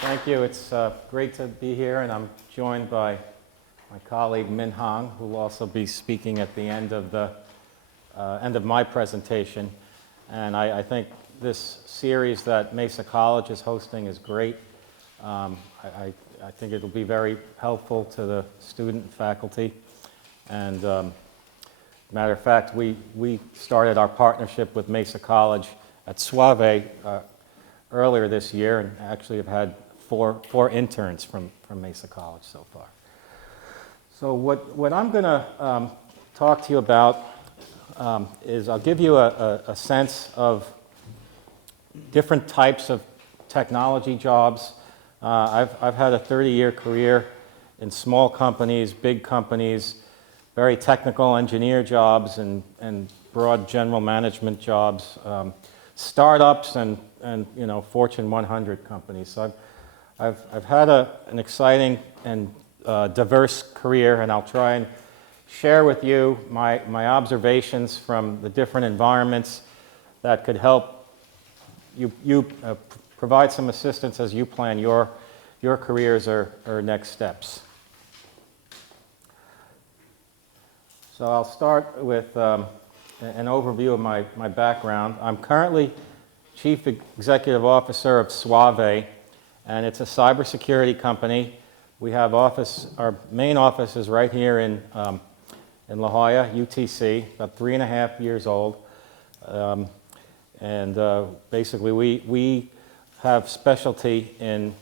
Thank you. It's great to be here, and I'm joined by my colleague Min Hong, who will also be speaking at the end of my presentation. And I think this series that Mesa College is hosting is great. I think it'll be very helpful to the student and faculty. And matter of fact, we started our partnership with Mesa College at Suavei earlier this year, and actually have had four interns from Mesa College so far. So what I'm going to talk to you about is I'll give you a sense of different types of technology jobs. I've had a 30-year career in small companies, big companies, very technical engineer jobs, and broad general management jobs, startups, and Fortune 100 companies. So I've had an exciting and diverse career, and I'll try and share with you my observations from the different environments that could help you provide some assistance as you plan your careers or next steps. So I'll start with an overview of my background. I'm currently Chief Executive Officer of Suavei, and it's a cybersecurity company. We have our main office is right here in La Jolla, UTC, about 3.5 years old. Basically we have specialty in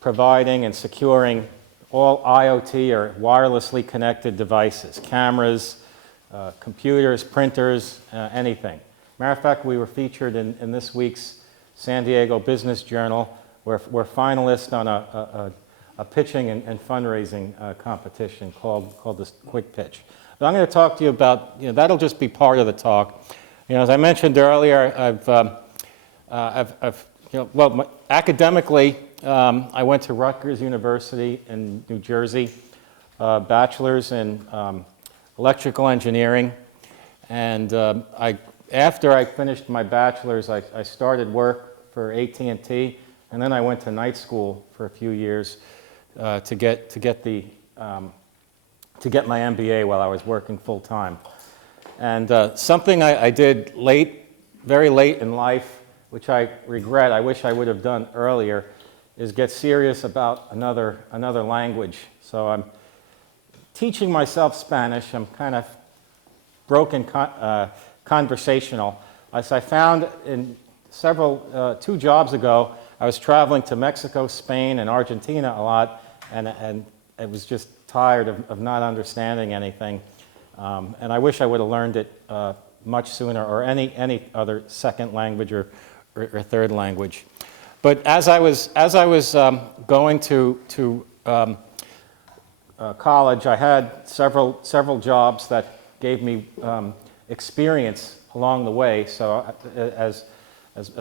providing and securing all IoT or wirelessly connected devices, cameras, computers, printers, anything. Matter of fact, we were featured in this week's San Diego Business Journal. We're finalists on a pitching and fundraising competition called the Quick Pitch. But I'm going to talk to you about, that'll just be part of the talk. As I mentioned earlier, academically, I went to Rutgers University in New Jersey, bachelor's in electrical engineering, and after I finished my bachelor's, I started work for AT&T, and then I went to night school for a few years to get my MBA while I was working full time. And something I did very late in life, which I regret, I wish I would have done earlier, is get serious about another language. So I'm teaching myself Spanish. I'm kind of broken conversational. As I found in 2 jobs ago, I was traveling to Mexico, Spain, and Argentina a lot, and I was just tired of not understanding anything. And I wish I would have learned it much sooner, or any other second language or third language. But as I was going to college, I had several jobs that gave me experience along the way. So as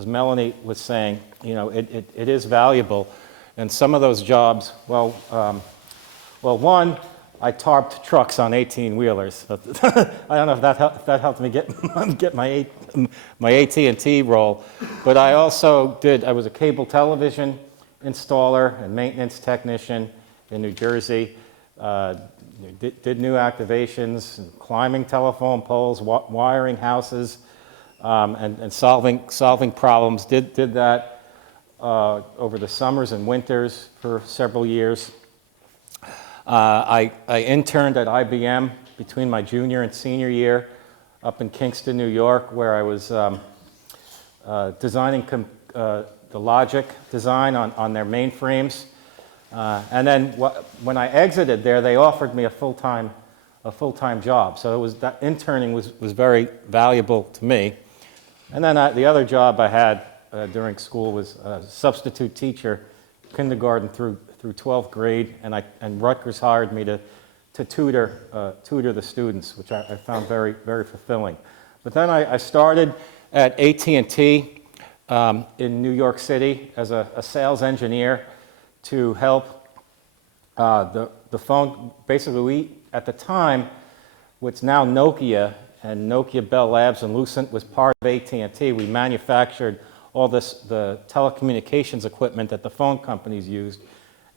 Melanie was saying, it is valuable. And some of those jobs, one, I tarped trucks on 18-wheelers. I don't know if that helped me get my AT&T role. But I also I was a cable television installer and maintenance technician in New Jersey. Did new activations, climbing telephone poles, wiring houses, and solving problems. Did that over the summers and winters for several years. I interned at IBM between my junior and senior year up in Kingston, New York, where I was designing the logic design on their mainframes. And then when I exited there, they offered me a full-time job. So that interning was very valuable to me. And then the other job I had during school was a substitute teacher, kindergarten through 12th grade, and Rutgers hired me to tutor the students, which I found very, very fulfilling. But then I started at AT&T in New York City as a sales engineer to help the phone. Basically, at the time, what's now Nokia and Nokia Bell Labs and Lucent was part of AT&T. We manufactured the telecommunications equipment that the phone companies used.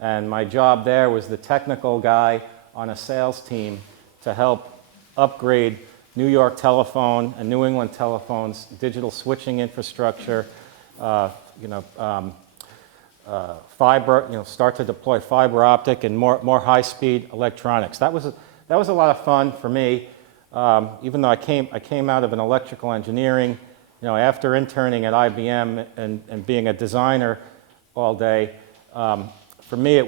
And my job there was the technical guy on a sales team to help upgrade New York Telephone and New England Telephone's digital switching infrastructure, fiber, start to deploy fiber optic and more high-speed electronics. That was a lot of fun for me, even though I came out of an electrical engineering. After interning at IBM and being a designer all day, for me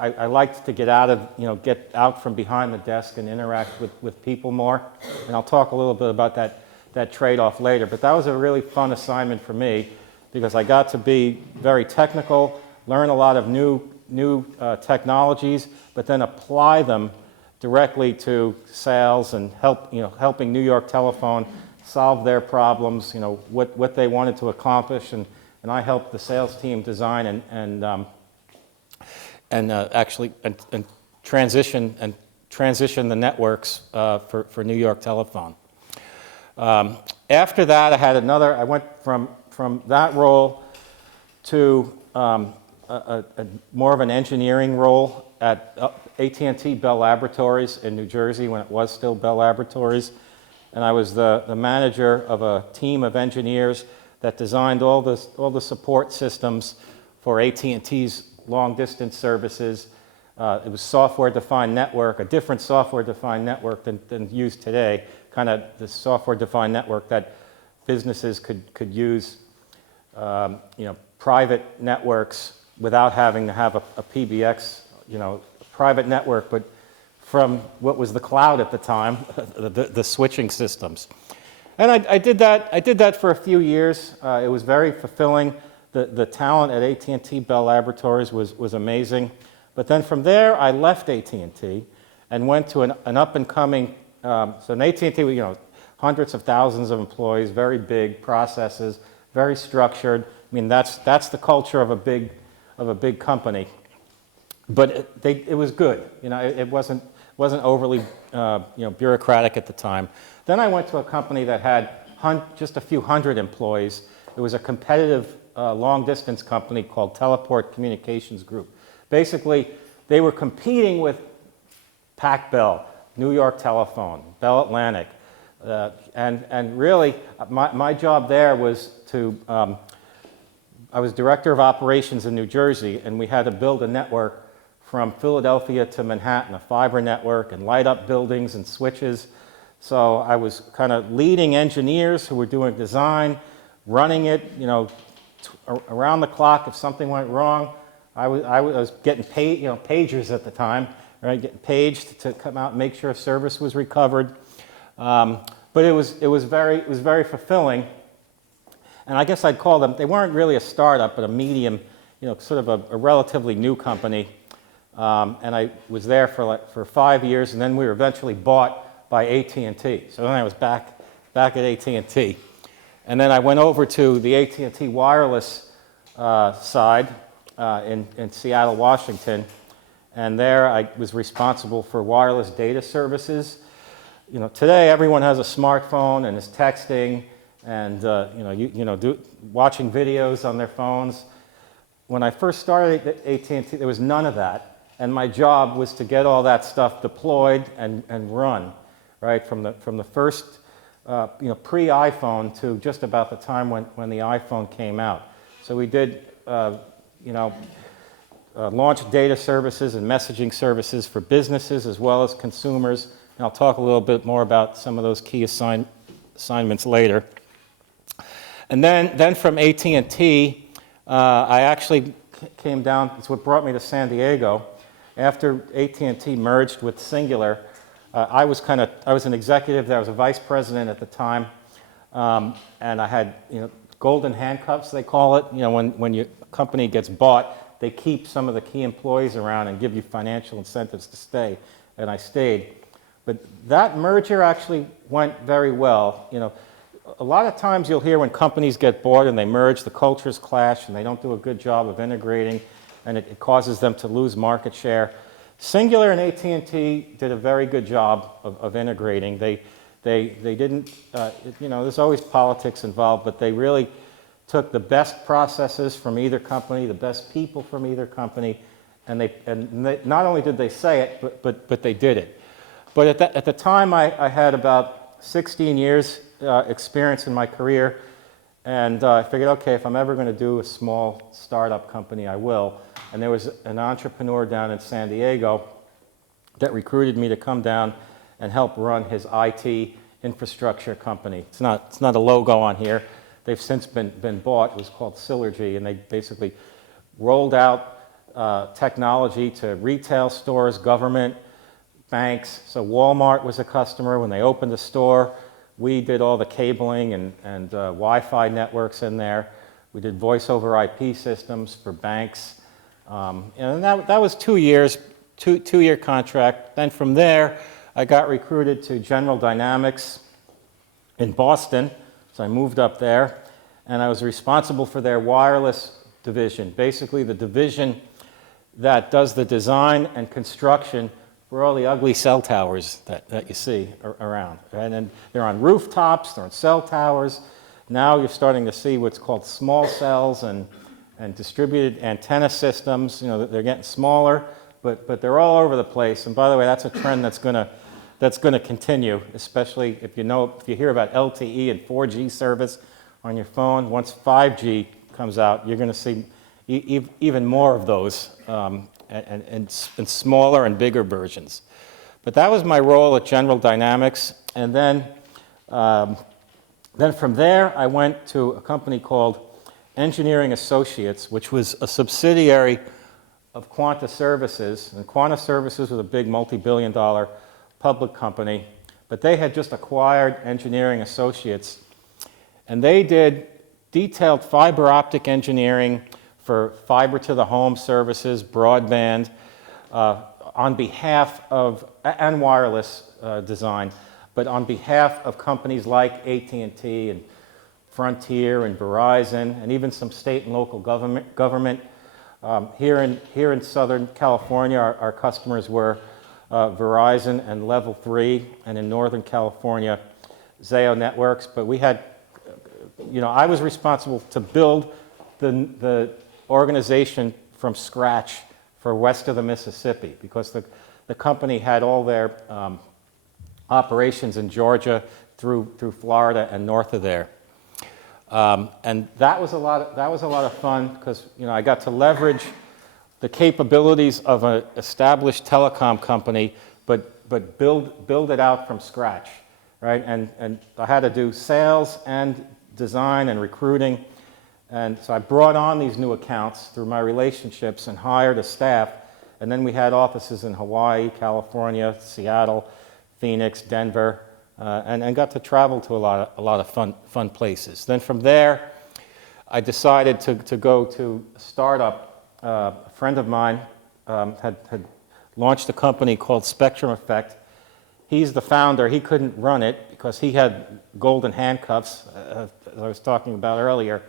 I liked to get out from behind the desk and interact with people more. And I'll talk a little bit about that trade-off later. But that was a really fun assignment for me because I got to be very technical, learn a lot of new technologies, but then apply them directly to sales and helping New York Telephone solve their problems, what they wanted to accomplish, and I helped the sales team design and transition the networks for New York Telephone. After that, I went from that role to more of an engineering role at AT&T Bell Laboratories in New Jersey when it was still Bell Laboratories. And I was the manager of a team of engineers that designed all the support systems for AT&T's long-distance services. It was software-defined network, a different software-defined network than used today, kind of the software-defined network that businesses could use, private networks without having to have a PBX, private network, but from what was the cloud at the time, the switching systems. And I did that for a few years. It was very fulfilling. The talent at AT&T Bell Laboratories was amazing. But then from there, I left AT&T and went to an up-and-coming, so in AT&T, hundreds of thousands of employees, very big processes, very structured. I mean, that's the culture of a big company. But it was good. It wasn't overly bureaucratic at the time. Then I went to a company that had just a few hundred employees. It was a competitive long-distance company called Telecommunications Group. Basically, they were competing with Pac Bell, New York Telephone, Bell Atlantic, and really my job there was I was director of operations in New Jersey, and we had to build a network from Philadelphia to Manhattan, a fiber network, and light up buildings and switches. So I was kind of leading engineers who were doing design, running it, around the clock. If something went wrong, I was getting paid, pagers at the time, right? Getting paged to come out and make sure service was recovered. But it was very fulfilling. And I guess I'd call them, they weren't really a startup, but a medium, sort of a relatively new company. And I was there for 5 years, and then we were eventually bought by AT&T. So then I was back at AT&T. And then I went over to the AT&T wireless side in Seattle, Washington. And there I was responsible for wireless data services. Today everyone has a smartphone and is texting and watching videos on their phones. When I first started at AT&T, there was none of that. And my job was to get all that stuff deployed and run, right? From the first pre-iPhone to just about the time when the iPhone came out. So we did launch data services and messaging services for businesses as well as consumers. And I'll talk a little bit more about some of those key assignments later. And then from AT&T, I actually came down. It's what brought me to San Diego. After AT&T merged with Singular, I was an executive there. I was a vice president at the time, and I had golden handcuffs, they call it. When your company gets bought, they keep some of the key employees around and give you financial incentives to stay, and I stayed. But that merger actually went very well. A lot of times you'll hear when companies get bought and they merge, the cultures clash and they don't do a good job of integrating, and it causes them to lose market share. Singular and AT&T did a very good job of integrating. They didn't, there's always politics involved, but they really took the best processes from either company, the best people from either company, and they not only did they say it, but they did it. But at the time, I had about 16 years experience in my career, and I figured, okay, if I'm ever going to do a small startup company, I will. And there was an entrepreneur down in San Diego that recruited me to come down and help run his IT infrastructure company. It's not a logo on here. They've since been bought. It was called Synergy, and they basically rolled out technology to retail stores, government, banks. So Walmart was a customer. When they opened the store, we did all the cabling and Wi-Fi networks in there. We did voice over IP systems for banks. And that was 2 years, two-year contract. Then from there, I got recruited to General Dynamics in Boston. So I moved up there, and I was responsible for their wireless division, basically the division that does the design and construction for all the ugly cell towers that you see around. Right? And they're on rooftops, they're on cell towers. Now you're starting to see what's called small cells and distributed antenna systems. You know, they're getting smaller, but they're all over the place. And by the way, that's a trend that's going to continue, especially if you hear about LTE and 4G service on your phone. Once 5G comes out, you're going to see even more of those and smaller and bigger versions. But that was my role at General Dynamics. And then from there, I went to a company called Engineering Associates, which was a subsidiary of Quanta Services. And Quanta Services was a big multi-billion-dollar public company, but they had just acquired Engineering Associates, and they did detailed fiber optic engineering for fiber to the home services, broadband, on behalf of, and wireless design, but on behalf of companies like AT&T and Frontier and Verizon, and even some state and local government. Here in Southern California, our customers were Verizon and Level 3, and in Northern California, Zayo Networks. But we had, I was responsible to build the organization from scratch for west of the Mississippi, because the company had all their operations in Georgia through Florida and north of there. And that was a lot of fun, because I got to leverage the capabilities of an established telecom company, but build it out from scratch, right? And I had to do sales and design and recruiting, and so I brought on these new accounts through my relationships and hired a staff, and then we had offices in Hawaii, California, Seattle, Phoenix, Denver. And got to travel to a lot of fun places. Then from there, I decided to go to a startup. A friend of mine had launched a company called Spectrum Effect. He's the founder. He couldn't run it because he had golden handcuffs, as I was talking about earlier,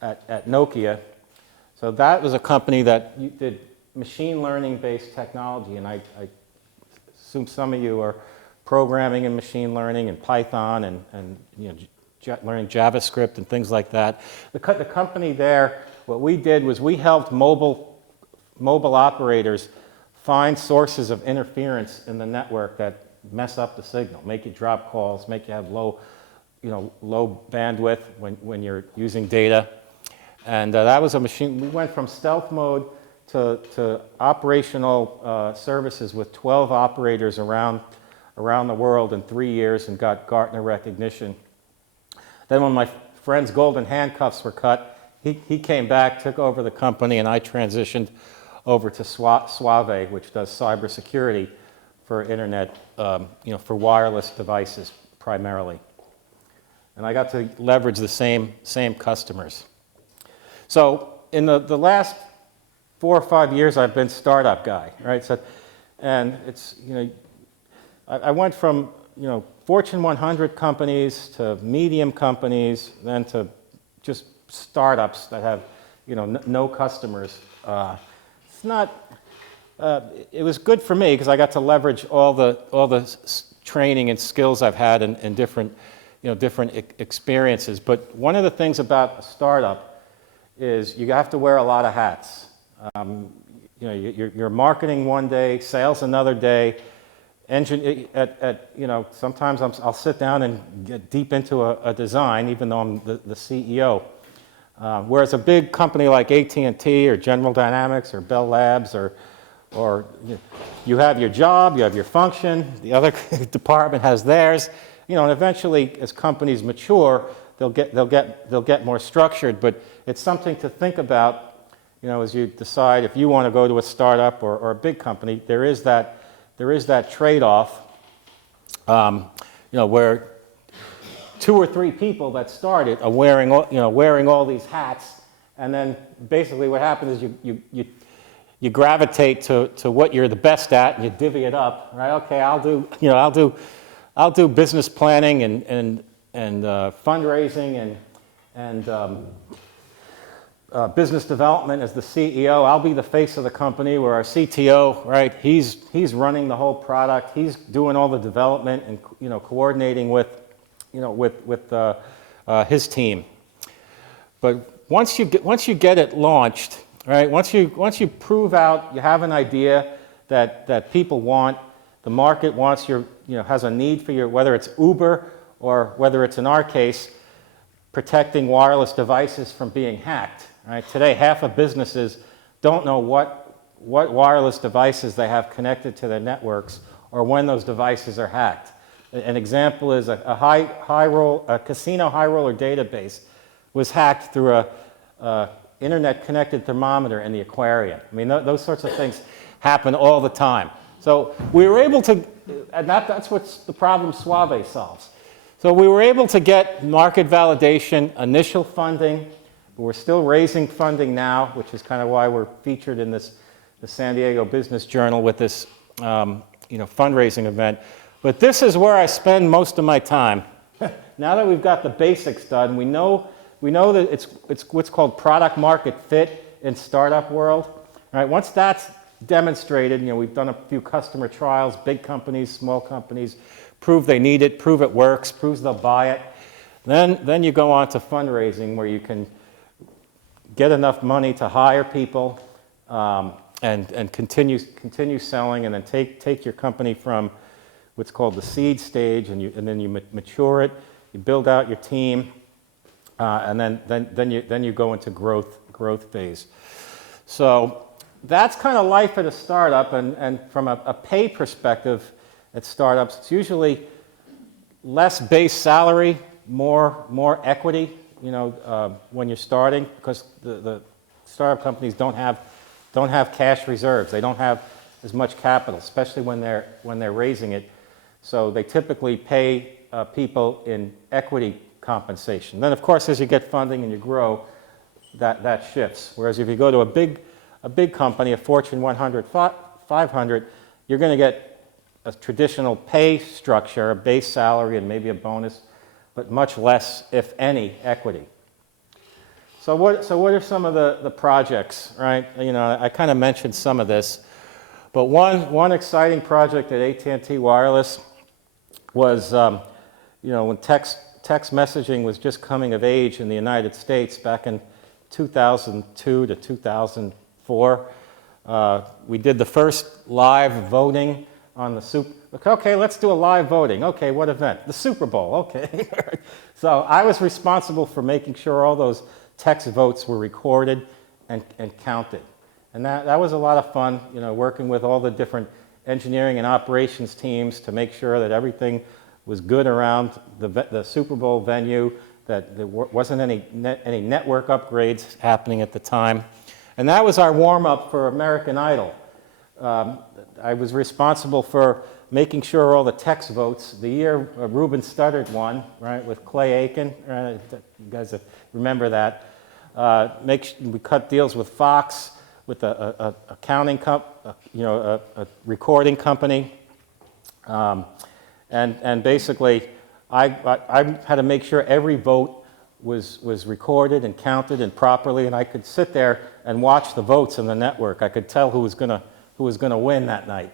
at Nokia. So that was a company that did machine learning-based technology, and I assume some of you are programming and machine learning and Python and learning JavaScript and things like that. The company there, what we did was we helped mobile operators find sources of interference in the network that mess up the signal, make you drop calls, make you have low bandwidth when you're using data. And that was a machine. We went from stealth mode to operational services with 12 operators around the world in 3 years and got Gartner recognition. Then when my friend's golden handcuffs were cut, he came back, took over the company, and I transitioned over to Suavei, which does cybersecurity for internet, for wireless devices primarily. And I got to leverage the same customers. So in the last 4 or 5 years, I've been startup guy, right? So, and it's, I went from, Fortune 100 companies to medium companies, then to just startups that have, no customers. It's not. It was good for me because I got to leverage all the training and skills I've had in different different experiences. But one of the things about a startup is you have to wear a lot of hats. You're marketing one day, sales another day. Sometimes I'll sit down and get deep into a design, even though I'm the CEO. Whereas a big company like AT&T or General Dynamics or Bell Labs or you have your job, you have your function, the other department has theirs, and eventually as companies mature, they'll get more structured. But it's something to think about, as you decide if you want to go to a startup or a big company. There is that trade-off, where 2 or 3 people that started are wearing all these hats, and then basically what happens is you gravitate to what you're the best at, and you divvy it up, right? Okay, I'll do business planning and fundraising and business development as the CEO. I'll be the face of the company, where our CTO, right? He's running the whole product. He's doing all the development and coordinating with his team. But once you get it launched, right? Once you prove out you have an idea that people want, the market wants has a need for whether it's Uber or whether it's, in our case, protecting wireless devices from being hacked. Right? Today, half of businesses don't know what wireless devices they have connected to their networks or when those devices are hacked. An example is a casino high roller database was hacked through a internet-connected thermometer in the aquarium. I mean, those sorts of things happen all the time. So we were able to, and that's what's the problem Suavei solves. So we were able to get market validation, initial funding. But we're still raising funding now, which is kind of why we're featured in the San Diego Business Journal with this fundraising event. But this is where I spend most of my time. Now that we've got the basics done, we know that it's what's called product market fit in startup world. All right, once that's demonstrated, we've done a few customer trials, big companies, small companies, prove they need it, prove it works, proves they'll buy it. Then you go on to fundraising, where you can get enough money to hire people and continue selling, and then take your company from what's called the seed stage, and then you mature it, you build out your team, and then you go into growth phase. So that's kind of life at a startup, and from a pay perspective at startups, it's usually less base salary, more equity. When you're starting, because the startup companies don't have cash reserves. They don't have as much capital, especially when they're raising it. So they typically pay people in equity compensation. Then, of course, as you get funding and you grow, that shifts. Whereas if you go to a big company, a Fortune 100, 500, you're going to get a traditional pay structure, a base salary, and maybe a bonus, but much less, if any, equity. So what are some of the projects, right? I kind of mentioned some of this, but one exciting project at AT&T Wireless was, when text messaging was just coming of age in the United States back in 2002 to 2004. We did the first live voting on the Super. Okay, let's do a live voting. Okay, what event? The Super Bowl. Okay. So I was responsible for making sure all those text votes were recorded and counted. And that was a lot of fun, working with all the different engineering and operations teams to make sure that everything was good around the Super Bowl venue, that there wasn't any network upgrades happening at the time. And that was our warm-up for American Idol. I was responsible for making sure all the text votes, the year Ruben Studdard won, right, with Clay Aiken, you guys remember that. We cut deals with Fox, with a recording company, and basically I had to make sure every vote was recorded and counted and properly, and I could sit there and watch the votes in the network. I could tell who was going to win that night,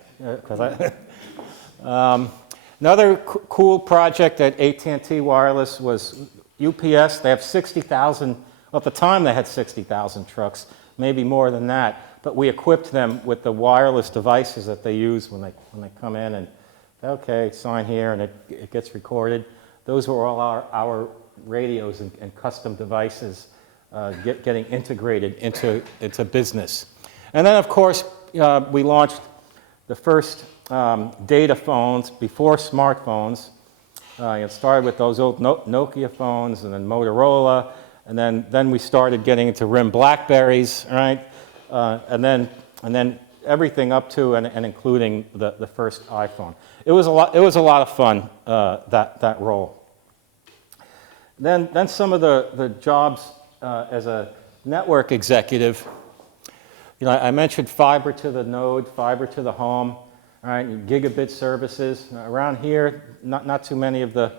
Another cool project at AT&T Wireless was UPS. They have 60,000, well, at the time they had 60,000 trucks, maybe more than that, but we equipped them with the wireless devices that they use when they come in and, okay, sign here and it gets recorded. Those were all our radios and custom devices getting integrated into business. And then, of course, we launched the first data phones before smartphones. It started with those old Nokia phones and then Motorola, and then we started getting into RIM Blackberries, right? And then everything up to and including the first iPhone. It was a lot of fun, that role. Then some of the jobs as a network executive. You know, I mentioned fiber to the node, fiber to the home, right? Gigabit services. Around here, not too many of the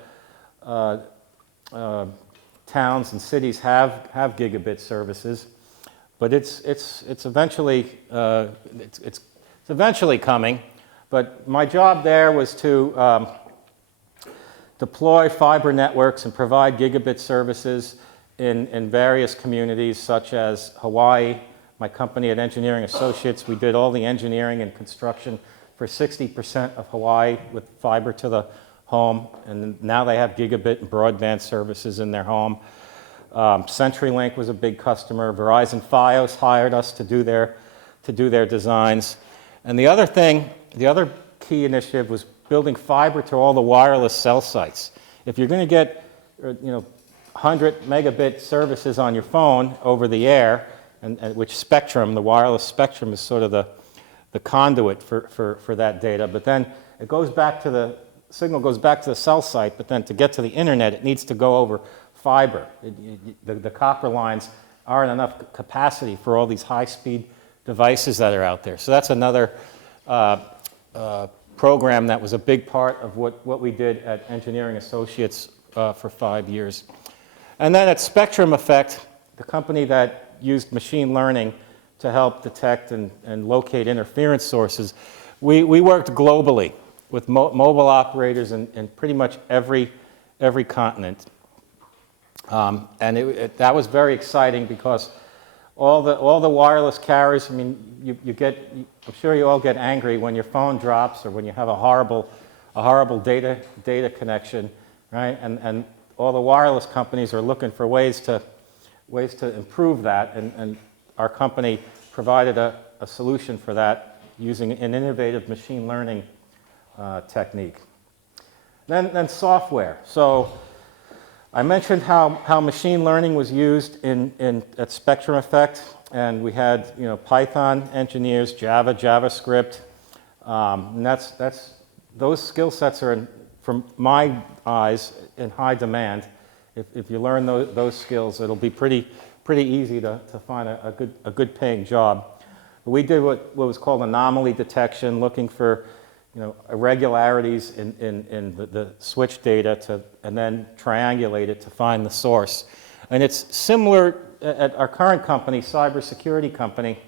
towns and cities have gigabit services, but it's eventually coming. But my job there was to deploy fiber networks and provide gigabit services in various communities, such as Hawaii. My company at Engineering Associates, we did all the engineering and construction for 60% of Hawaii with fiber to the home, and now they have gigabit and broadband services in their home. CenturyLink was a big customer. Verizon Fios hired us to do their designs. And the other key initiative was building fiber to all the wireless cell sites. If you're going to get 100 megabit services on your phone over the air, and which spectrum, the wireless spectrum is sort of the conduit for that data, but then it goes back to the signal goes back to the cell site, but then to get to the internet, it needs to go over fiber. The copper lines aren't enough capacity for all these high-speed devices that are out there. So that's another program that was a big part of what we did at Engineering Associates for 5 years. And then at Spectrum Effect, the company that used machine learning to help detect and locate interference sources, we worked globally with mobile operators in pretty much every continent. And that was very exciting because all the wireless carriers, I mean, I'm sure you all get angry when your phone drops or when you have a horrible data connection, right? And all the wireless companies are looking for ways to improve that, and our company provided a solution for that using an innovative machine learning technique. Then software. So I mentioned how machine learning was used at Spectrum Effect, and we had Python engineers, Java, JavaScript, and those skill sets are, from my eyes, in high demand. If you learn those skills, it'll be pretty easy to find a good paying job. We did what was called anomaly detection, looking for irregularities in the switch data and then triangulate it to find the source. And it's similar at our current company, Cybersecurity company.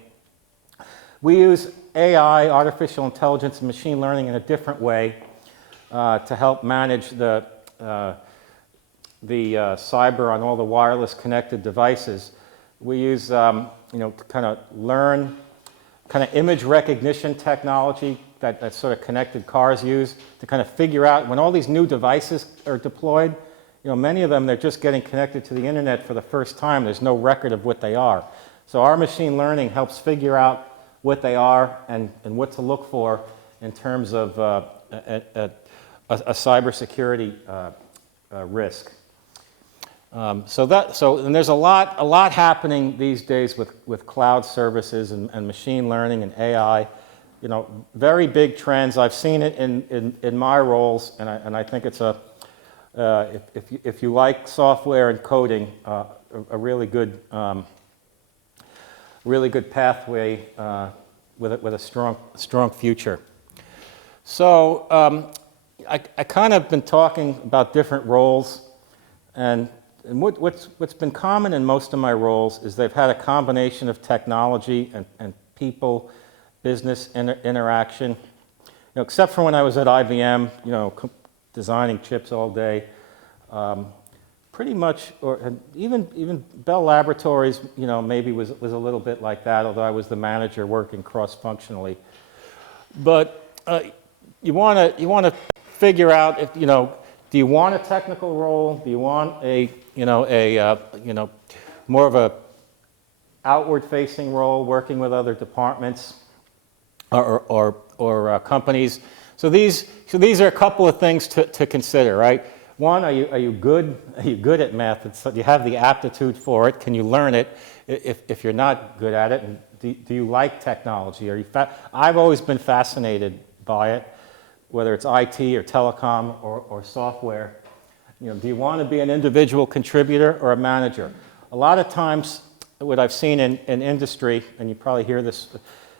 We use AI, artificial intelligence, and machine learning in a different way to help manage the cyber on all the wireless connected devices. We use to kind of learn image recognition technology that sort of connected cars use to kind of figure out when all these new devices are deployed. Many of them, they're just getting connected to the internet for the first time. There's no record of what they are. So our machine learning helps figure out what they are and what to look for in terms of a cybersecurity risk. And there's a lot happening these days with cloud services and machine learning and AI. Very big trends. I've seen it in my roles, and I think it's if you like software and coding, a really good pathway with a strong future. So I kind of been talking about different roles, and what's been common in most of my roles is they've had a combination of technology and people, business interaction. Except for when I was at IBM, designing chips all day. Pretty much, and even Bell Laboratories, maybe was a little bit like that, although I was the manager working cross-functionally. But you want to figure out if, do you want a technical role? Do you want a more of a outward-facing role, working with other departments or companies? So these are a couple of things to consider, right? One, are you good at math? So you have the aptitude for it. Can you learn it if you're not good at it? And do you like technology? I've always been fascinated by it, whether it's IT or telecom or software. Do you want to be an individual contributor or a manager? A lot of times, what I've seen in industry, and you probably hear this,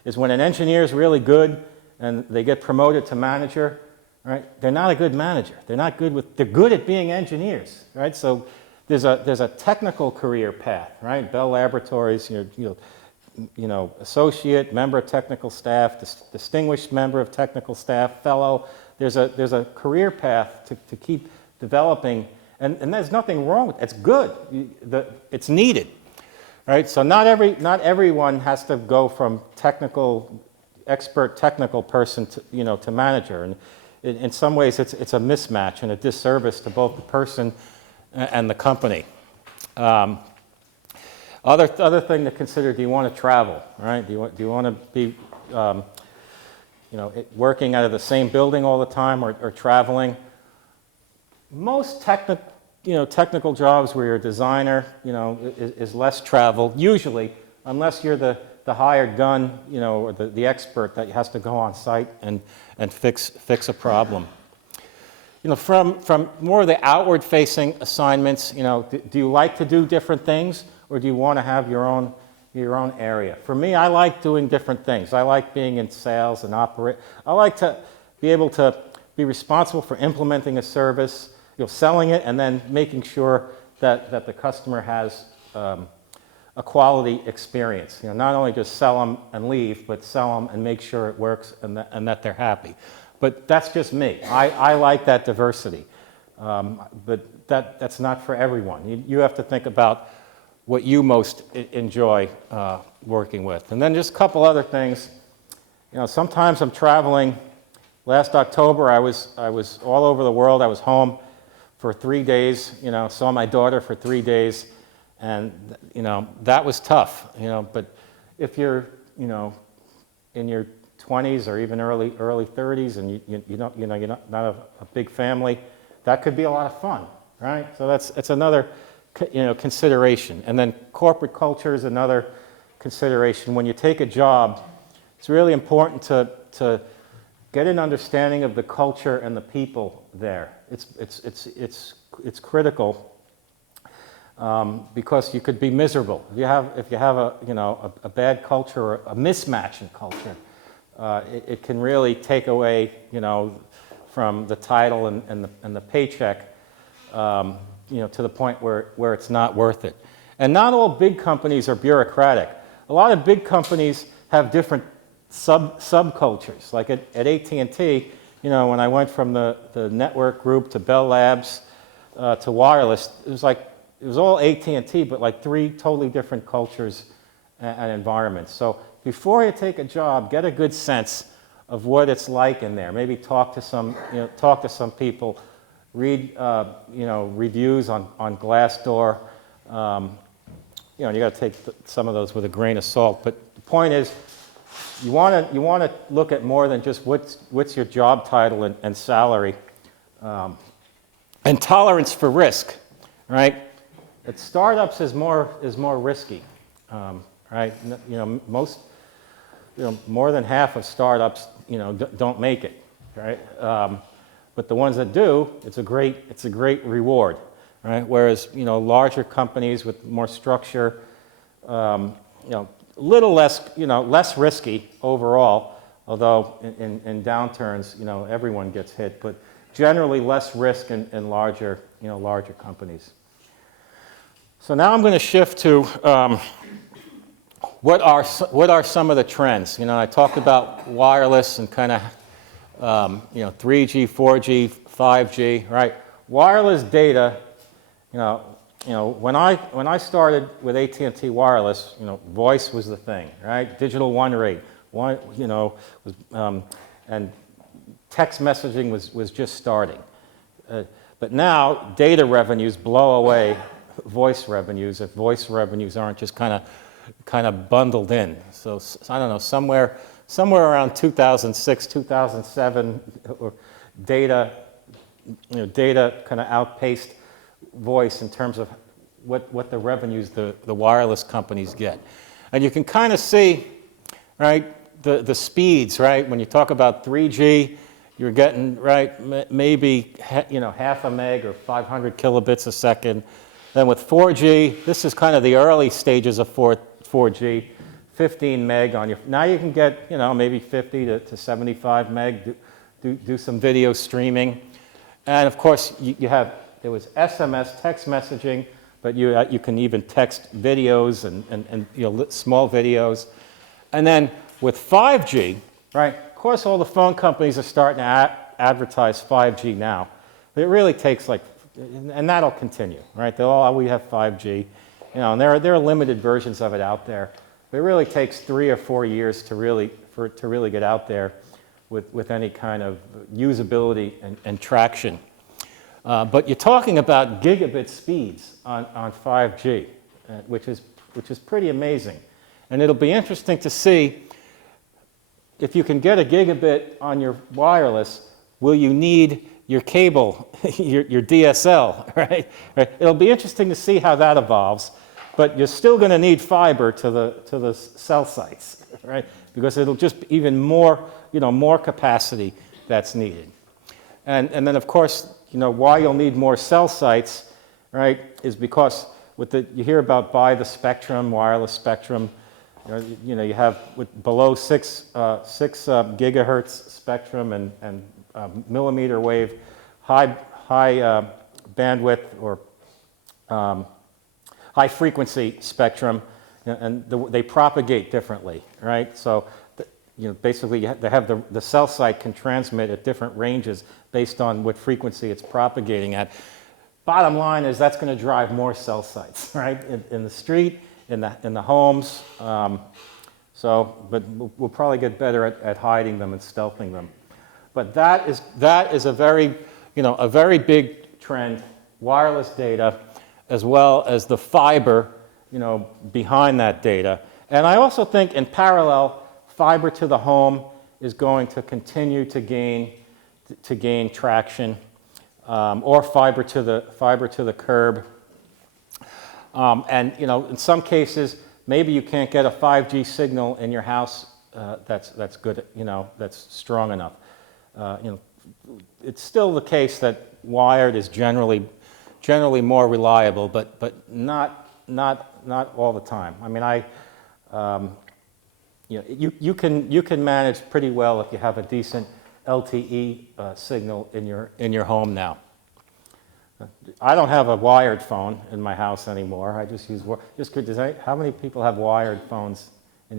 is when an engineer is really good and they get promoted to manager, right? They're not a good manager. They're good at being engineers, right? So there's a technical career path, right? Bell Laboratories, associate, member of technical staff, distinguished member of technical staff, fellow. There's a career path to keep developing, and there's nothing wrong with it. It's good. It's needed, right? So not everyone has to go from expert technical person to manager, and in some ways it's a mismatch and a disservice to both the person and the company. Other thing to consider: do you want to travel? Right? Do you want to be working out of the same building all the time or traveling? Most technical jobs where you're a designer, is less travel usually, unless you're the hired gun, or the expert that has to go on site and fix a problem. From more of the outward-facing assignments, do you like to do different things, or do you want to have your own area? For me, I like doing different things. I like being in sales and operate. I like to be able to be responsible for implementing a service, selling it, and then making sure that the customer has a quality experience. Not only just sell them and leave, but sell them and make sure it works and that they're happy. But that's just me. I like that diversity. But that's not for everyone. You have to think about what you most enjoy working with. And then just a couple other things. Sometimes I'm traveling. Last October, I was all over the world. I was home for 3 days, saw my daughter for 3 days, and that was tough, but if you're in your 20s or even early 30s and you're not a big family, that could be a lot of fun, right? So that's another consideration. And then corporate culture is another consideration. When you take a job, it's really important to get an understanding of the culture and the people there. It's critical because you could be miserable if you have a bad culture or a mismatch in culture. It can really take away from the title and the paycheck to the point where it's not worth it. And not all big companies are bureaucratic. A lot of big companies have different subcultures. Like at AT&T, when I went from the network group to Bell Labs to wireless, it was all AT&T, but like 3 totally different cultures and environments. So before you take a job, get a good sense of what it's like in there. Maybe talk to some people, read reviews on Glassdoor. You got to take some of those with a grain of salt. But the point is, you want to look at more than just what's your job title and salary, and tolerance for risk, right? At startups is more risky, right? More than half of startups don't make it, right? But the ones that do, it's a great reward, right? Whereas larger companies with more structure, a little less risky overall, although in downturns, everyone gets hit, but generally less risk in larger companies. So now I'm going to shift to what are some of the trends. I talked about wireless and kind of 3G, 4G, 5G, right? Wireless data, when I started with AT&T Wireless, voice was the thing, right? Digital one rate, and text messaging was just starting. But now data revenues blow away voice revenues if voice revenues aren't just kind of bundled in. So I don't know, somewhere around 2006, 2007, data kind of outpaced voice in terms of what the revenues the wireless companies get. And you can kind of see, right, the speeds, right? When you talk about 3G, you're getting, right, maybe, half a meg or 500 kilobits a second. Then with 4G, this is kind of the early stages of 4G, 15 meg on your, now you can get, maybe 50 to 75 meg, do some video streaming. And of course, there was SMS, text messaging, but you can even text videos and small videos. And then with 5G, right, of course all the phone companies are starting to advertise 5G now. But it really takes and that'll continue, right? We have 5G, and there are limited versions of it out there. But it really takes 3 or 4 years to really get out there with any kind of usability and traction. But you're talking about gigabit speeds on 5G, which is pretty amazing. And it'll be interesting to see if you can get a gigabit on your wireless, will you need your cable, your DSL, right? It'll be interesting to see how that evolves, but you're still going to need fiber to the cell sites, right? Because it'll just even more, more capacity that's needed. And then of course, why you'll need more cell sites, right, is because you hear about buy the spectrum, wireless spectrum. You have below 6 gigahertz spectrum and millimeter wave, high bandwidth or high frequency spectrum, and they propagate differently, right? So, basically they have the cell site can transmit at different ranges based on what frequency it's propagating at. Bottom line is that's going to drive more cell sites, right, in the street, in the homes. But we'll probably get better at hiding them and stealthing them. But that is a very big trend, wireless data, as well as the fiber, behind that data. And I also think in parallel, fiber to the home is going to continue to gain traction, or fiber to the curb. And in some cases, maybe you can't get a 5G signal in your house that's good, that's strong enough. It's still the case that wired is generally more reliable, but not all the time. I mean, you can manage pretty well if you have a decent LTE signal in your home now. I don't have a wired phone in my house anymore. I just use how many people have wired phones? I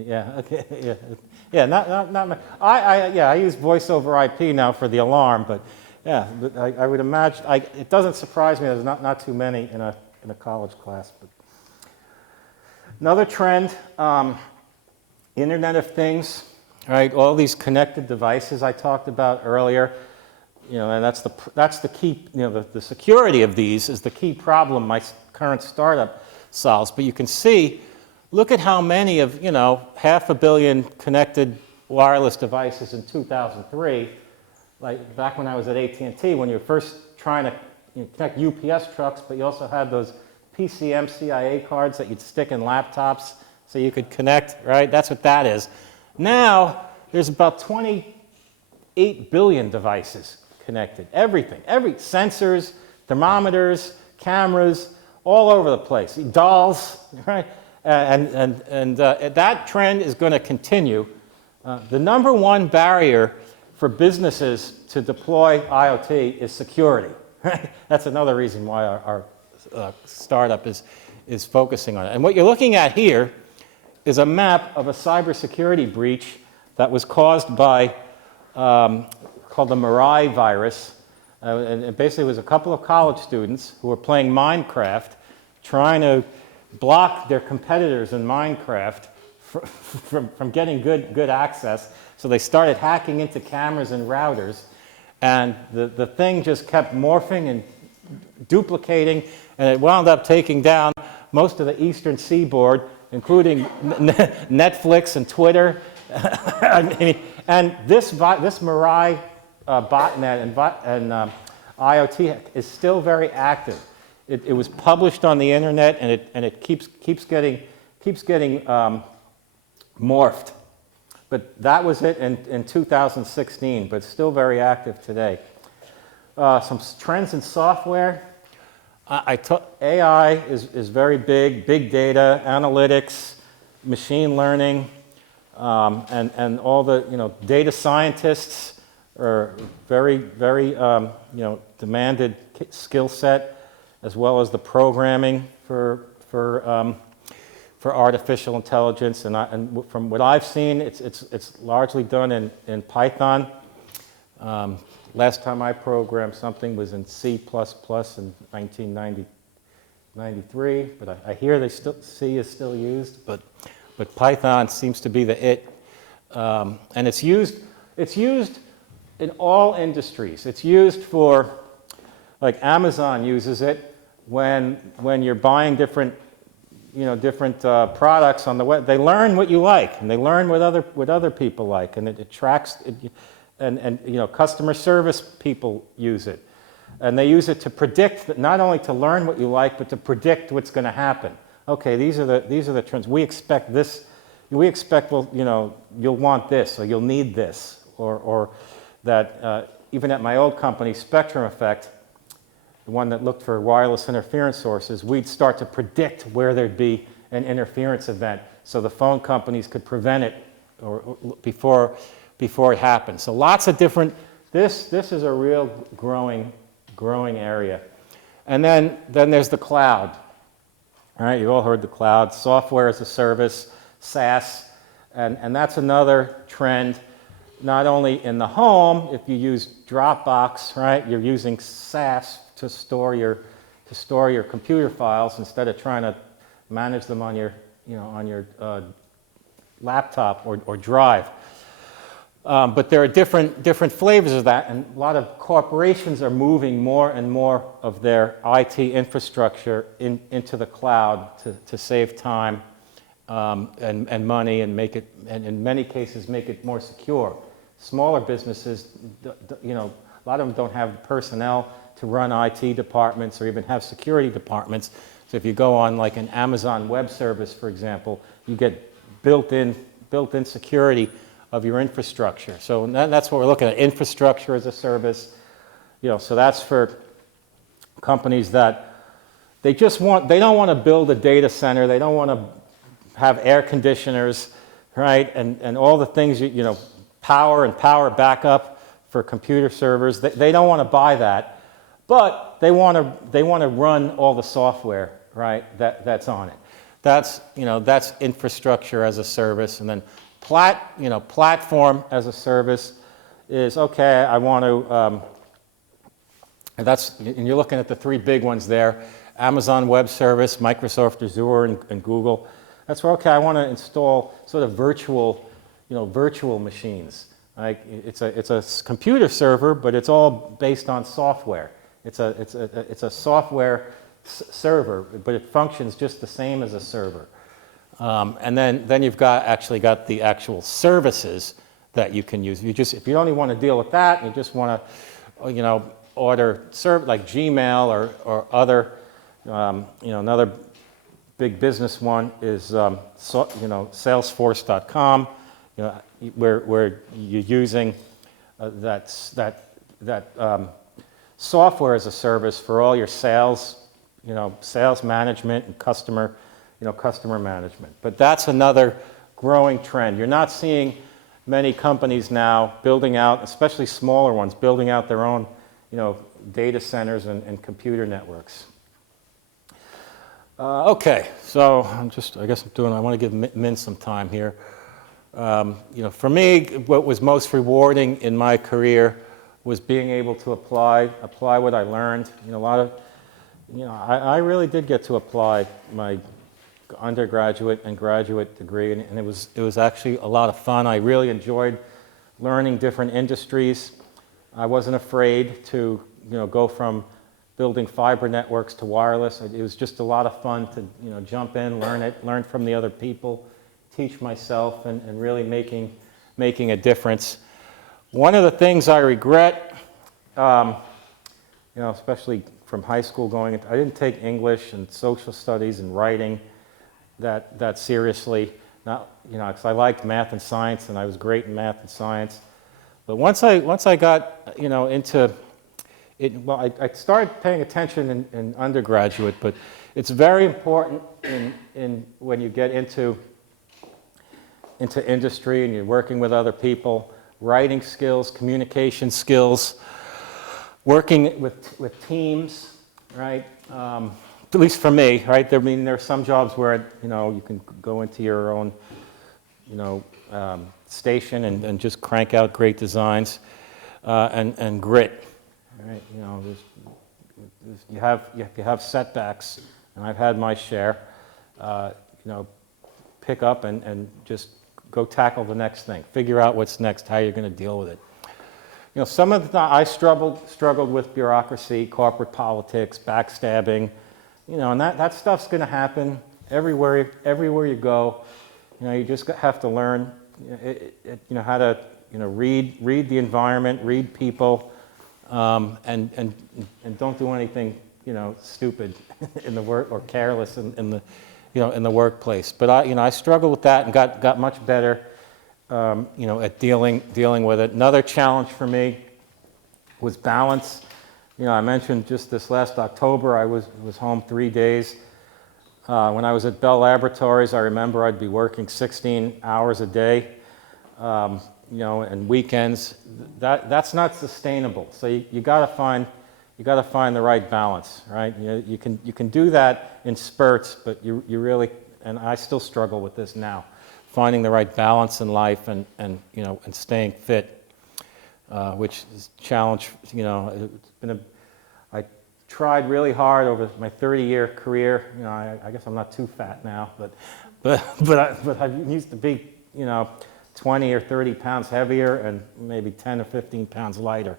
use voice over IP now for the alarm, but I would imagine it doesn't surprise me. There's not too many in a college class. But another trend, Internet of Things, right? All these connected devices I talked about earlier. And that's the key, the security of these is the key problem my current startup solves. But you can see, look at how many of, 500 million connected wireless devices in 2003, like back when I was at AT&T, when you were first trying to connect UPS trucks, but you also had those PCM CIA cards that you'd stick in laptops so you could connect, right? That's what that is. Now, there's about 28 billion devices connected. Everything, sensors, thermometers, cameras, all over the place. Dolls, right? And that trend is going to continue. The number one barrier for businesses to deploy IoT is security. Right? That's another reason why our startup is focusing on it. And what you're looking at here is a map of a cybersecurity breach that was caused by called the Mirai virus. And it basically was a couple of college students who were playing Minecraft, trying to block their competitors in Minecraft from getting good access. So they started hacking into cameras and routers, and the thing just kept morphing and duplicating, and it wound up taking down most of the eastern seaboard, including Netflix and Twitter. And this Mirai botnet and IoT is still very active. It was published on the internet, and it keeps getting morphed. But that was it in 2016, but still very active today. Some trends in software. AI is very big data, analytics, machine learning, and all the data scientists are very demanded skill set, as well as the programming for artificial intelligence. And from what I've seen, it's largely done in Python. Last time I programmed something was in C++ in 1993, but I hear C is still used, but Python seems to be the it. And it's used in all industries. It's used for, like Amazon uses it when you're buying different products on the web. They learn what you like, and they learn what other people like, and it tracks. And customer service people use it, and they use it to predict, not only to learn what you like, but to predict what's going to happen. Okay, these are the trends. We expect this. We expect you'll want this, or you'll need this, or that. Even at my old company, Spectrum Effect, the one that looked for wireless interference sources, we'd start to predict where there'd be an interference event, so the phone companies could prevent it or before it happens. So lots of different. This is a real growing area. And then there's the cloud. All right, you all heard the cloud, software as a service, SaaS, and that's another trend. Not only in the home, if you use Dropbox, right, you're using SaaS to store your computer files instead of trying to manage them on your laptop or drive. But there are different flavors of that, and a lot of corporations are moving more and more of their IT infrastructure into the cloud to save time and money, and make it, and in many cases, make it more secure. Smaller businesses, a lot of them don't have personnel to run IT departments or even have security departments. So if you go on like an Amazon Web Service, for example, you get built-in security of your infrastructure. So that's what we're looking at, infrastructure as a service. So that's for companies that they don't want to build a data center, they don't want to have air conditioners, right? And all the things, power and power backup for computer servers. They don't want to buy that, but they want to run all the software, right? That's on it. That's infrastructure as a service. And then platform as a service is okay. I want to. And you're looking at the three big ones there: Amazon Web Service, Microsoft Azure, and Google. That's where I want to install sort of virtual machines. Like it's a computer server, but it's all based on software. It's a software server, but it functions just the same as a server. And then you've got the actual services that you can use. If you only want to deal with that, you just want to order like Gmail or other. Another big business one is Salesforce.com, where you're using that software as a service for all your sales, sales management and customer management. But that's another growing trend. You're not seeing many companies now building out, especially smaller ones, building out their own, data centers and computer networks. Okay, so I want to give Min some time here. For me, what was most rewarding in my career was being able to apply what I learned. I really did get to apply my undergraduate and graduate degree, and it was actually a lot of fun. I really enjoyed learning different industries. I wasn't afraid to go from building fiber networks to wireless. It was just a lot of fun to jump in, learn from the other people, teach myself, and really making a difference. One of the things I regret, especially from high school I didn't take English and social studies and writing that seriously. Because I liked math and science, and I was great in math and science. But once I got into it, well, I started paying attention in undergraduate, but it's very important in when you get into industry and you're working with other people, writing skills, communication skills, working with teams, right? At least for me, right? I mean, there are some jobs where you can go into your own station and just crank out great designs and grit. Right? You have setbacks, and I've had my share. Pick up and just go tackle the next thing. Figure out what's next, how you're going to deal with it. Some of the time I struggled with bureaucracy, corporate politics, backstabbing. And that stuff's going to happen everywhere you go. You just have to learn, how to, read the environment, read people, and don't do anything, stupid in the work or careless in the workplace. But I struggled with that and got much better, at dealing with it. Another challenge for me was balance. I mentioned just this last October I was home 3 days. When I was at Bell Laboratories, I remember I'd be working 16 hours a day, and weekends. That's not sustainable. So you got to find the right balance, right? You can do that in spurts, but you really, and I still struggle with this now, finding the right balance in life and staying fit, which is a challenge. It's been I tried really hard over my 30-year career. I guess I'm not too fat now, but I used to be 20 or 30 pounds heavier and maybe 10 or 15 pounds lighter.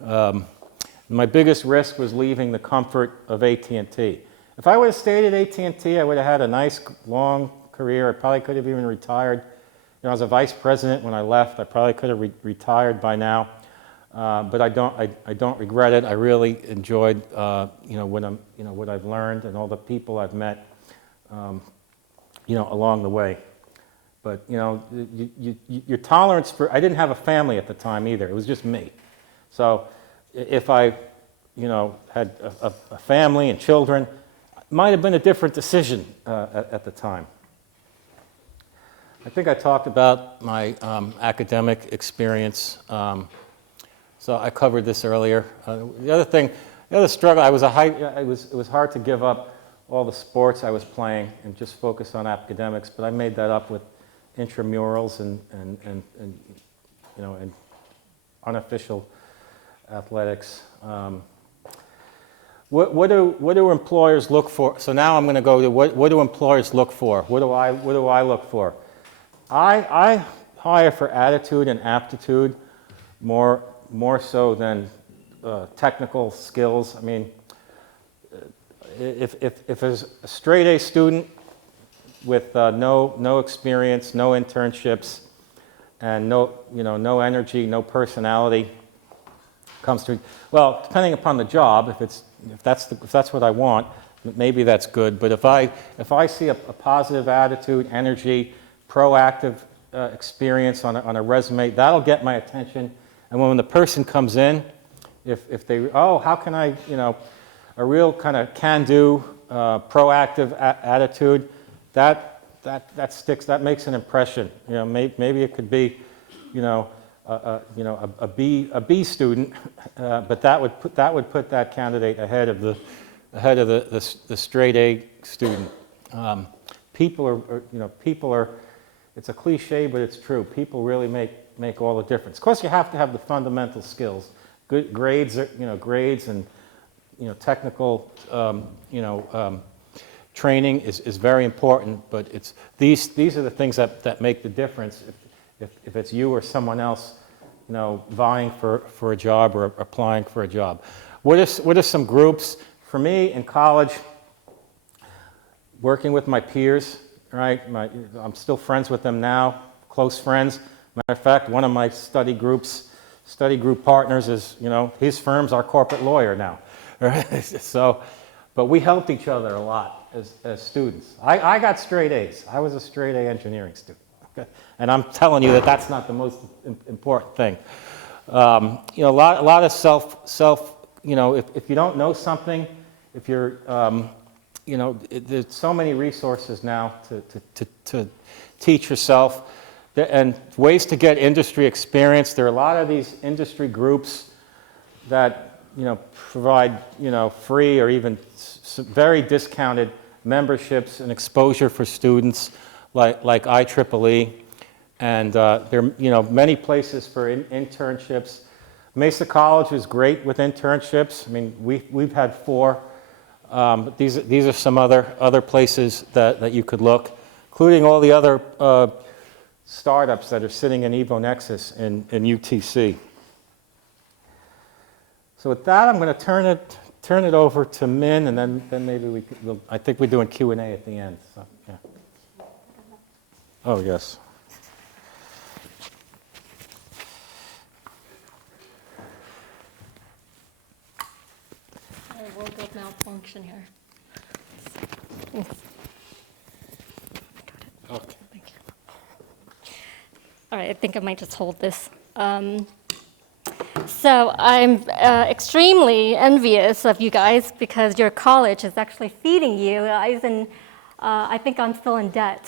My biggest risk was leaving the comfort of AT&T. If I would have stayed at AT&T, I would have had a nice long career. I probably could have even retired. I was a vice president when I left. I probably could have retired by now. But I don't regret it. I really enjoyed what I've learned and all the people I've met along the way. But your tolerance for, I didn't have a family at the time either. It was just me. So if I had a family and children, it might have been a different decision at the time. I think I talked about my academic experience. So I covered this earlier. The other struggle, it was hard to give up all the sports I was playing and just focus on academics, but I made that up with intramurals and unofficial athletics. What do employers look for? So now I'm going to go to what do employers look for? What do I look for? I hire for attitude and aptitude more so than technical skills. I mean, if there's a straight A student with no experience, no internships, and no energy, no personality comes to, well, depending upon the job, if that's what I want, maybe that's good. But if I see a positive attitude, energy, proactive experience on a resume, that'll get my attention. And when the person comes in, if they, how can I, a real kind of can-do, proactive attitude, that sticks. That makes an impression. Maybe it could be, a B student, but that would put that candidate ahead of the straight A student. People are. It's a cliche, but it's true. People really make all the difference. Of course, you have to have the fundamental skills, good grades, grades and technical training is very important, but these are the things that make the difference if it's you or someone else vying for a job or applying for a job. What are some groups? For me in college, working with my peers, right? I'm still friends with them now, close friends. Matter of fact, one of my study group partners is, his firm's our corporate lawyer now. Right? So, but we helped each other a lot as students. I got straight A's. I was a straight A engineering student. Okay? And I'm telling you that's not the most important thing. A lot of self. If you don't know something, if you're, there's so many resources now to teach yourself. And ways to get industry experience. There are a lot of these industry groups that provide free or even very discounted memberships and exposure for students, like IEEE, and there are many places for internships. Mesa College is great with internships. I mean, we've had 4, but these are some other places that you could look, including all the other startups that are sitting in Evo Nexus in UTC. So with that, I'm going to turn it over to Min, and then maybe I think we're doing Q&A at the end. So, yeah. Oh yes. I will go malfunction here. Okay. Thank you. All right, I think I might just hold this. So I'm extremely envious of you guys because your college is actually feeding you. I think I'm still in debt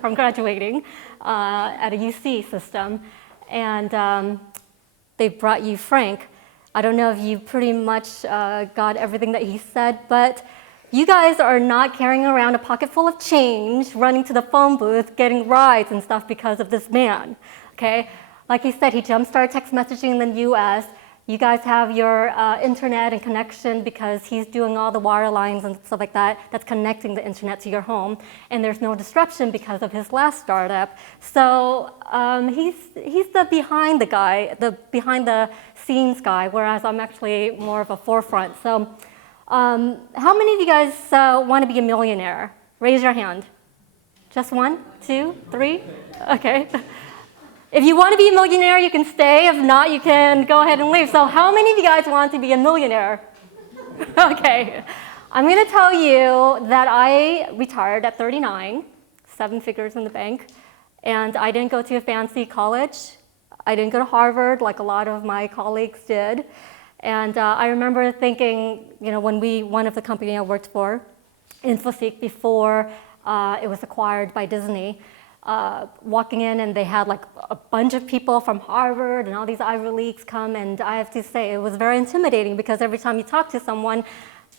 from graduating at a UC system. And they brought you Frank. I don't know if you pretty much got everything that he said, but you guys are not carrying around a pocket full of change, running to the phone booth, getting rides and stuff because of this man, okay? Like he said, he jump-started text messaging in the US. You guys have your internet and connection because he's doing all the wire lines and stuff like that that's connecting the internet to your home. And there's no disruption because of his last startup. So he's the behind the scenes guy, whereas I'm actually more of a forefront. So how many of you guys want to be a millionaire? Raise your hand. Just 1, 2, 3? Okay. If you want to be a millionaire, you can stay. If not, you can go ahead and leave. So how many of you guys want to be a millionaire? Okay. I'm going to tell you that I retired at 39, 7 figures in the bank, and I didn't go to a fancy college. I didn't go to Harvard like a lot of my colleagues did. And I remember thinking, one of the company I worked for, InfoSeek, before it was acquired by Disney, walking in and they had like a bunch of people from Harvard and all these Ivy Leagues come, and I have to say it was very intimidating because every time you talk to someone,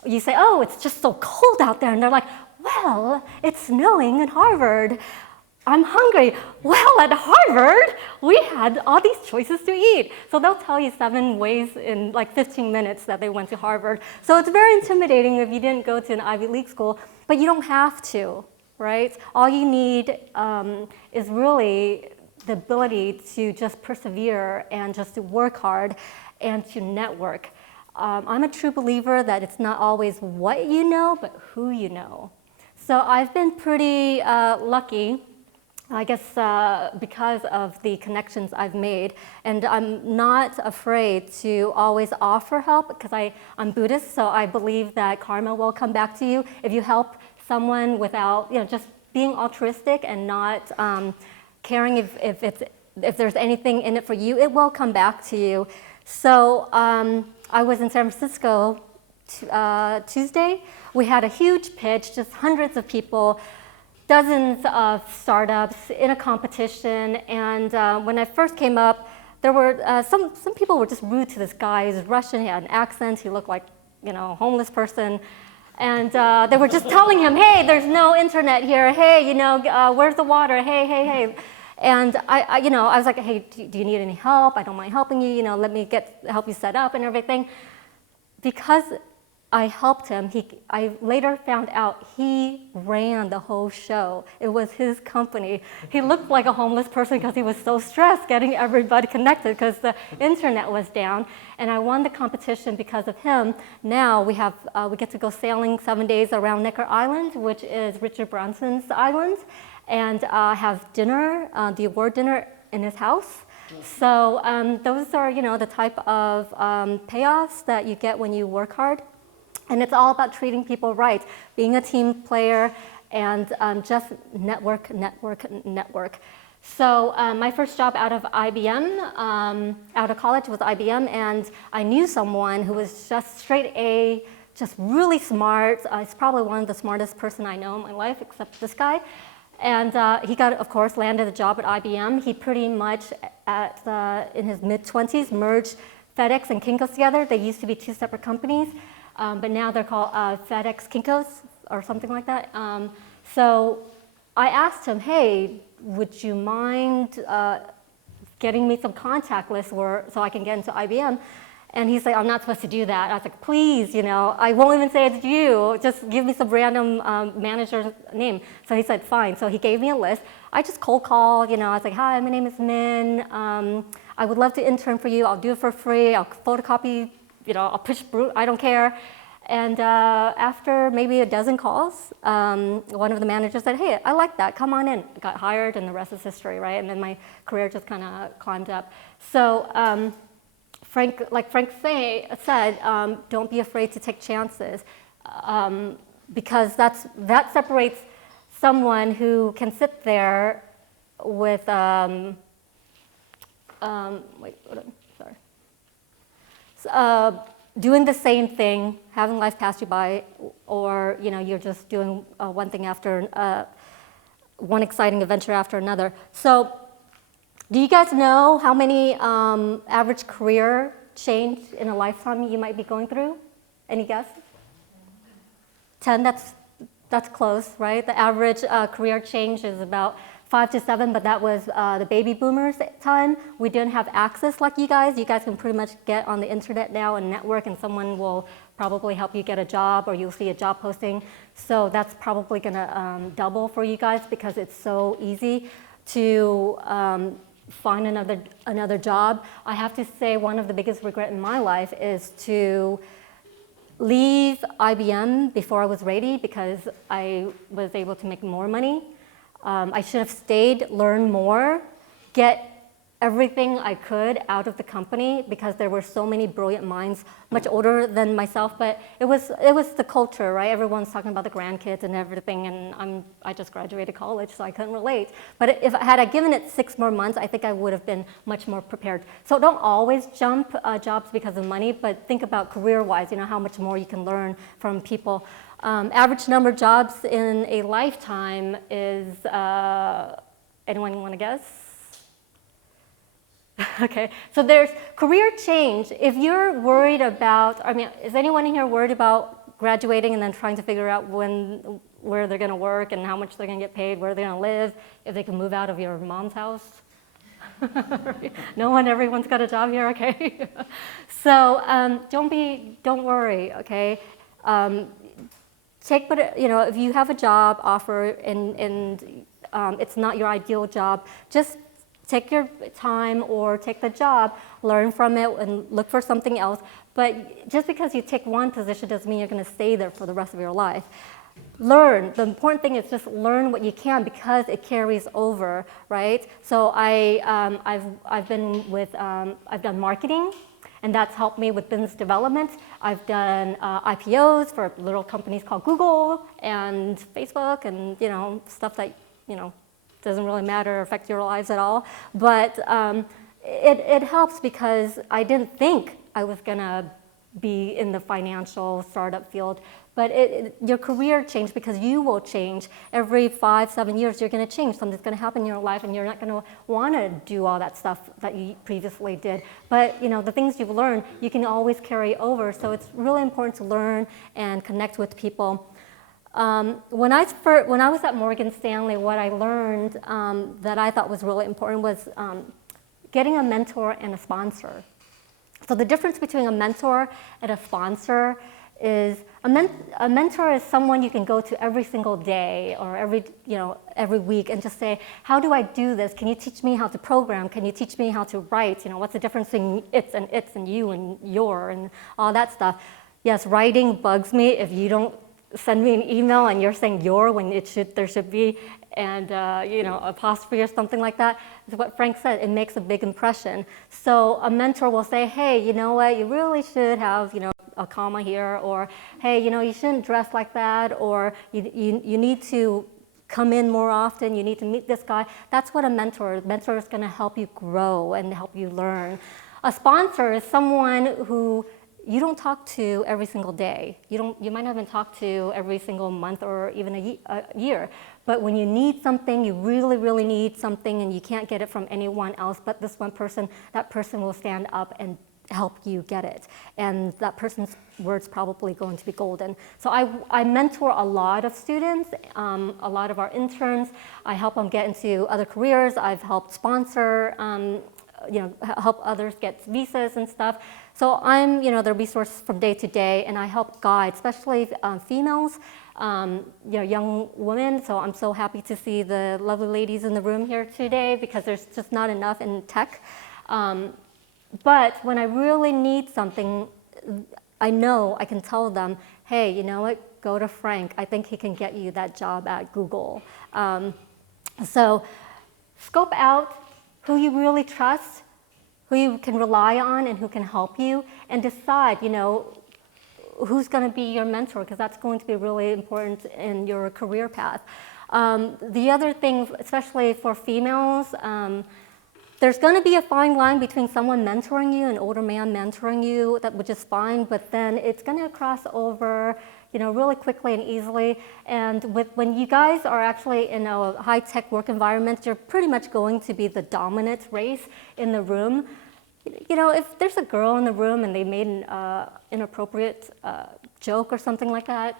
you say, oh, it's just so cold out there, and they're like, well, it's snowing in Harvard. I'm hungry. Well, at Harvard, we had all these choices to eat. So they'll tell you 7 ways in like 15 minutes that they went to Harvard. So it's very intimidating if you didn't go to an Ivy League school, but you don't have to. Right? All you need is really the ability to just persevere and just to work hard and to network. I'm a true believer that it's not always what you know, but who you know. So I've been pretty lucky, I guess, because of the connections I've made. And I'm not afraid to always offer help because I'm Buddhist, so I believe that karma will come back to you if you help someone without, just being altruistic and not caring if there's anything in it for you, it will come back to you. So I was in San Francisco Tuesday. We had a huge pitch, just hundreds of people, dozens of startups in a competition. And when I first came up, there were some people were just rude to this guy. He was Russian. He had an accent. He looked like a homeless person. And they were just telling him, hey, there's no internet here. Hey, where's the water? Hey. And I was like, hey, do you need any help? I don't mind helping you. Let me help you set up and everything. Because I helped him, I later found out he ran the whole show. It was his company. He looked like a homeless person because he was so stressed getting everybody connected because the internet was down. And I won the competition because of him. Now we get to go sailing 7 days around Necker Island, which is Richard Branson's island, and have dinner, the award dinner in his house. So those are, the type of payoffs that you get when you work hard. And it's all about treating people right, being a team player, and just network. So my first job out of IBM, out of college was IBM, and I knew someone who was just straight A, just really smart. He's probably one of the smartest person I know in my life, except this guy. And he of course, landed a job at IBM. He pretty much, in his mid-20s, merged FedEx and Kinko's together. They used to be two separate companies. But now they're called FedEx Kinko's or something like that. So I asked him, hey, would you mind getting me some contact lists so I can get into IBM? And he's like, I'm not supposed to do that. I was like, please, I won't even say it's you. Just give me some random manager's name. So he said, fine. So he gave me a list. I just cold called, I was like, hi, my name is Min. I would love to intern for you. I'll do it for free. I'll photocopy, I'll push brute, I don't care. And after maybe a dozen calls, one of the managers said, hey, I like that, come on in. I got hired, and the rest is history, right? And then my career just kind of climbed up. So Frank said, don't be afraid to take chances, because that separates someone who can sit there with, doing the same thing, having life pass you by, or you're just doing one thing after one exciting adventure after another. So, do you guys know how many average career change in a lifetime you might be going through? Any guess? 10. That's close, right? The average career change is about 5 to 7, but that was the baby boomers time. We didn't have access like you guys. You guys can pretty much get on the internet now and network, and someone will probably help you get a job, or you'll see a job posting. So that's probably gonna double for you guys because it's so easy to find another job. I have to say one of the biggest regrets in my life is to leave IBM before I was ready because I was able to make more money. I should have stayed, learn more, get everything I could out of the company because there were so many brilliant minds, much older than myself, but it was the culture, right? Everyone's talking about the grandkids and everything, and I just graduated college, so I couldn't relate. But had I given it 6 more months, I think I would have been much more prepared. So don't always jump jobs because of money, but think about career-wise, how much more you can learn from people. Average number of jobs in a lifetime is, anyone want to guess? Okay, so there's career change. If you're worried about, is anyone in here worried about graduating and then trying to figure out where they're going to work and how much they're going to get paid, where they're going to live, if they can move out of your mom's house? No one, everyone's got a job here, okay? So don't worry, okay? If you have a job offer and it's not your ideal job, just take your time or take the job, learn from it, and look for something else. But just because you take one position doesn't mean you're going to stay there for the rest of your life. Learn. The important thing is just learn what you can because it carries over, right? So I've done marketing, and that's helped me with business development. I've done IPOs for little companies called Google and Facebook, and stuff that doesn't really matter or affect your lives at all. But it helps because I didn't think I was gonna be in the financial startup field. But your career changed because you will change. Every 5-7 years, you're going to change. Something's going to happen in your life, and you're not going to want to do all that stuff that you previously did. But the things you've learned, you can always carry over. So it's really important to learn and connect with people. When I was at Morgan Stanley, what I learned that I thought was really important was getting a mentor and a sponsor. So the difference between a mentor and a sponsor is a mentor is someone you can go to every single day or every week and just say, how do I do this? Can you teach me how to program? Can you teach me how to write? What's the difference between it's and you and your and all that stuff? Yes, writing bugs me if you don't send me an email and you're saying your when there should be and apostrophe or something like that. Is what Frank said. It makes a big impression. So a mentor will say, hey, you know what? You really should have a comma here, or hey, you shouldn't dress like that, or you need to come in more often. You need to meet this guy. That's what a mentor is. A mentor is going to help you grow and help you learn. A sponsor is someone who you don't talk to every single day. You might not even talk to every single month or even a year. But when you need something, you really, really need something, and you can't get it from anyone else but this one person, that person will stand up and help you get it. And that person's word's probably going to be golden. So I mentor a lot of students, a lot of our interns. I help them get into other careers. I've helped sponsor, help others get visas and stuff. So I'm, the resource from day to day, and I help guide, especially females, young women. So I'm so happy to see the lovely ladies in the room here today because there's just not enough in tech. But when I really need something, I know I can tell them, hey, you know what, go to Frank. I think he can get you that job at Google. So scope out who you really trust, who you can rely on, and who can help you, and decide, who's going to be your mentor, because that's going to be really important in your career path. The other thing, especially for females, there's going to be a fine line between someone mentoring you, an older man mentoring you, which is fine, but then it's going to cross over, really quickly and easily. And when you guys are actually in a high-tech work environment, you're pretty much going to be the dominant race in the room. If there's a girl in the room and they made an inappropriate joke or something like that,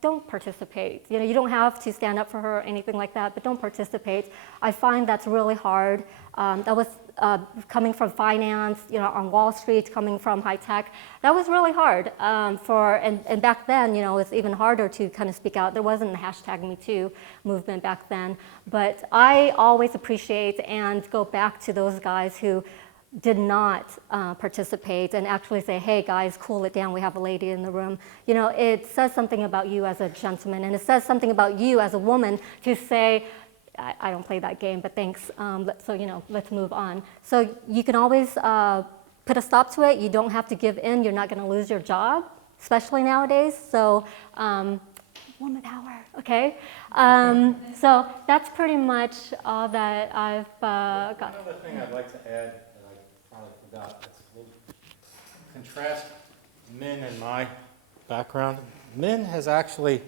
don't participate. You don't have to stand up for her or anything like that, but don't participate. I find that's really hard. That was coming from finance, on Wall Street, coming from high tech. That was really hard and back then, it's even harder to kind of speak out. There wasn't the #MeToo movement back then, but I always appreciate and go back to those guys who did not participate and actually say, hey guys, cool it down, we have a lady in the room. It says something about you as a gentleman, and it says something about you as a woman to say, I don't play that game, but thanks, let's move on. So you can always put a stop to it. You don't have to give in. You're not going to lose your job, especially nowadays. So woman power, okay? So that's pretty much all that I've got. Another thing I'd like to add, probably forgot. Contrast Min and my background. Min has actually,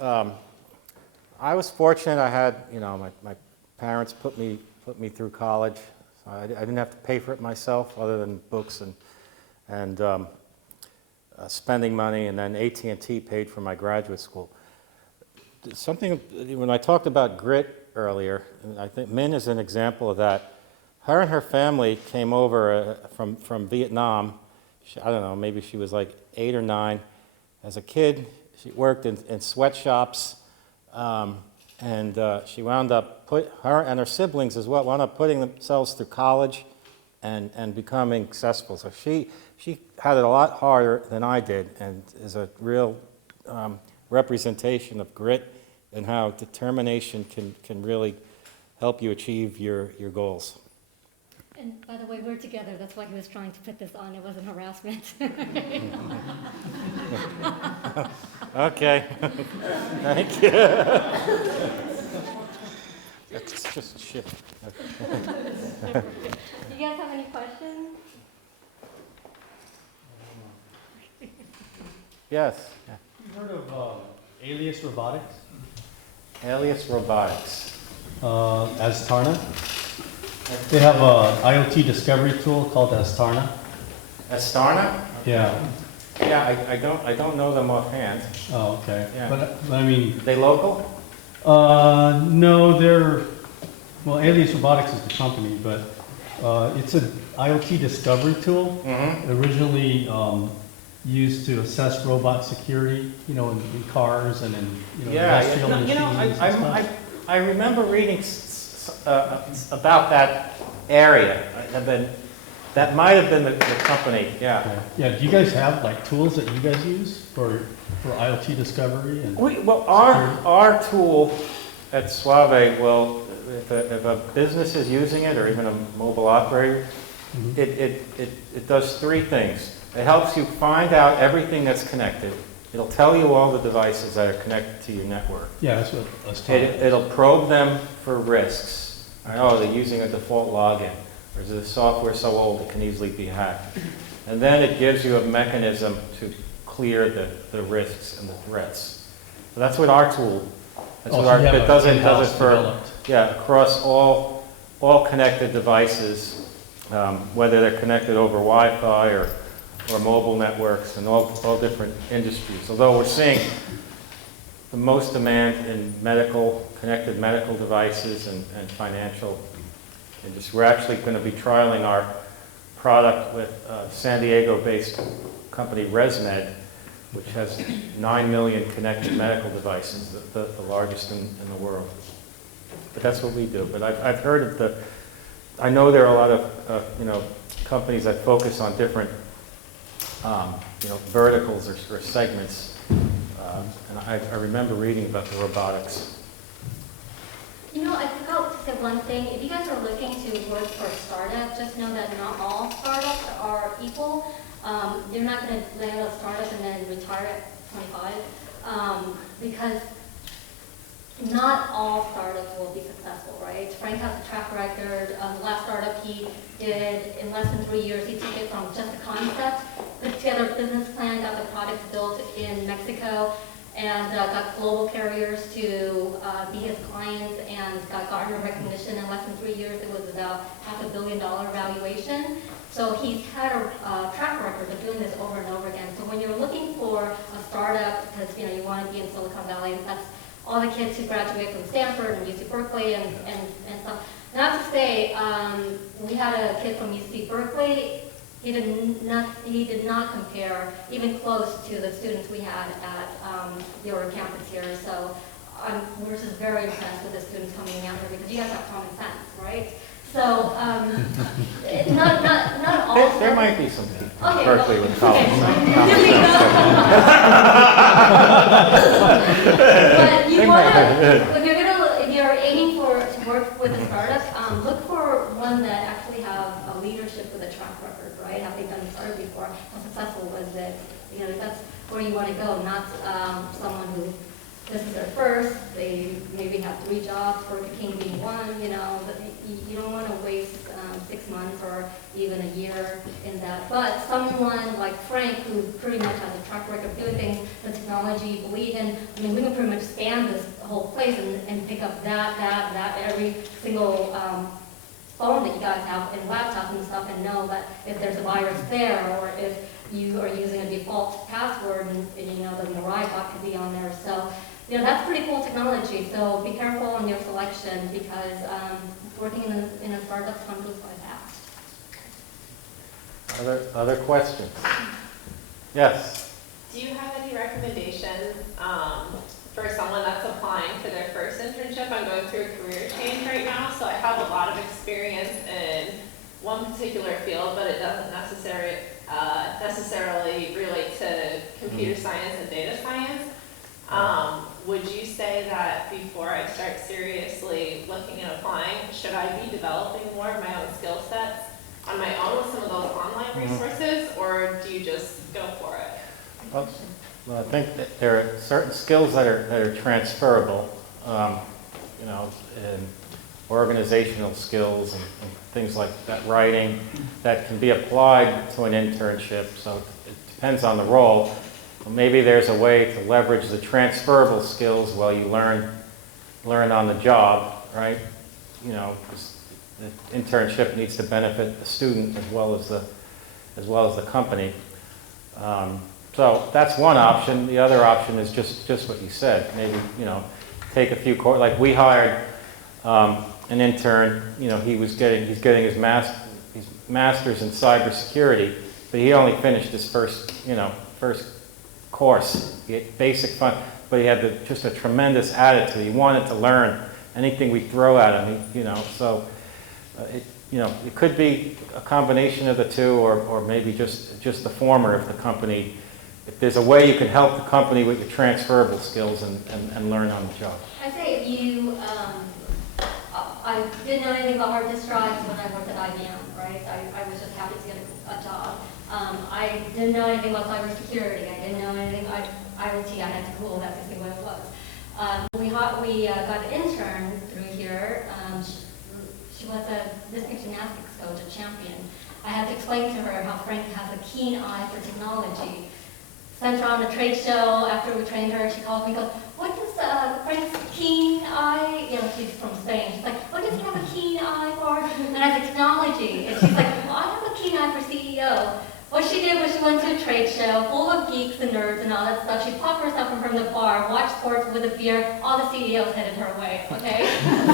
I was fortunate. I had, my parents put me through college. So I didn't have to pay for it myself, other than books and spending money. And then AT&T paid for my graduate school. Something when I talked about grit earlier, I think Min is an example of that. Her and her family came over from Vietnam. I don't know, maybe she was like 8 or 9. As a kid, she worked in sweatshops, and she wound up, her and her siblings as well, wound up putting themselves through college and becoming successful. So she had it a lot harder than I did, and is a real representation of grit and how determination can really help you achieve your goals. And by the way, we're together. That's why he was trying to put this on. It wasn't harassment. Okay. Thank you. That's just shit. Do you guys have any questions? Yes. You heard of Alias Robotics? Alias Robotics. Astarna? They have an IoT discovery tool called Astarna. Astarna? Yeah. Yeah, I don't know them offhand. Oh, okay. Yeah. But I mean, They local? no, well, Alias Robotics is the company, but it's an IoT discovery tool. Mm-hmm. Originally used to assess robot security, in cars and in industrial machines and stuff. I remember reading about that area. That might have been the company, yeah. Yeah, do you guys have like tools that you guys use for IoT discovery? And Well, our tool at Suavei will, if a business is using it, or even a mobile operator, Mhm. it does three things. It helps you find out everything that's connected. It'll tell you all the devices that are connected to your network. Yeah, that's what I was talking about. It'll probe them for risks. Oh, they're using a default login, or is the software so old it can easily be hacked? And then it gives you a mechanism to clear the risks and the threats. So that's what our tool, that's what So our, you have it does a it in-house for, developed. yeah, across all connected devices, whether they're connected over Wi-Fi or mobile networks and all different industries. Although we're seeing the most demand in connected medical devices and financial industry. We're actually going to be trialing our product with San Diego-based company ResMed, which has 9 million connected medical devices, the largest in the world. But that's what we do. But I've heard of I know there are a lot of companies that focus on different verticals or segments. And I remember reading about the robotics. I forgot to say one thing. If you guys are looking to work for a startup, just know that not all startups are equal. You're not going to land a startup and then retire at 25, because not all startups will be successful, right? Frank has a track record. The last startup he did, in less than 3 years, he took it from just a concept, put together a business plan, got the product built in Mexico, and got global carriers to be his clients, and got Gartner recognition. In less than 3 years, it was about $500 million valuation. So he's had a track record of doing this over and over again. So when you're looking for a startup, because you want to be in Silicon Valley, that's all the kids who graduate from Stanford and UC Berkeley and stuff. Not to say, we had a kid from UC Berkeley. He did not compare even close to the students we had at your campus here. So we're just very impressed with the students coming out here, because you guys have common sense, right? So not all. There might be some people from Okay, Berkeley with college. But you want to, if you're aiming to work with a startup, look for one that actually have a leadership with a track record, right? Have they done a startup before? How successful was it? That's where you want to go, not someone who this is their first. They maybe have 3 jobs, Burger King being one. But you don't want to waste 6 months or even a year in that. But someone like Frank, who pretty much has a track record of doing things, the technology you believe in. We can pretty much scan this whole place and pick up that every single phone that you guys have and laptops and stuff, and know that if there's a virus there, or if you are using a default password, and the Mirai bot could be on there. So that's pretty cool technology. So be careful in your selection, because working in a startup time goes by fast. Other questions? Yes. Do you have any recommendations for someone that's applying for their first internship? I'm going through a career change right now, so I have a lot of experience in one particular field, but it doesn't necessarily relate to computer science and data science. Would you say that before I start seriously looking at applying, should I be developing more of my own skill sets on my own with some of those online resources, or do you just go for it? Well, I think that there are certain skills that are transferable, and organizational skills and things like that, writing, that can be applied to an internship. So it depends on the role. Maybe there's a way to leverage the transferable skills while you learn on the job, right? Because the internship needs to benefit the student as well as the company. So that's one option. The other option is just what you said. Maybe, take a few courses. Like we hired an intern, he's getting his master's in cybersecurity, but he only finished his first course, basic fun. But he had just a tremendous attitude. He wanted to learn anything we throw at him, so it could be a combination of the two, or maybe just the former if there's a way you can help the company with your transferable skills and learn on the job. I say if you, I didn't know anything about hard disk drives when I worked at IBM, right? I was just happy to get a job. I didn't know anything about cybersecurity. I didn't know anything about IoT. I had to Google that to see what it was. We got an intern through here. She was a district gymnastics coach, a champion. I had to explain to her how Frank has a keen eye for technology. Sent her on a trade show. After we trained her, she called me and goes, "What does Frank's keen eye," she's from Spain. She's like, "What does he have a keen eye for?" And I said, "Technology." And she's like, "Well, I have a keen eye for CEO." What she did was she went to a trade show full of geeks and nerds and all that stuff. She popped herself in front of the bar, watched sports with a beer. All the CEOs headed her way, okay?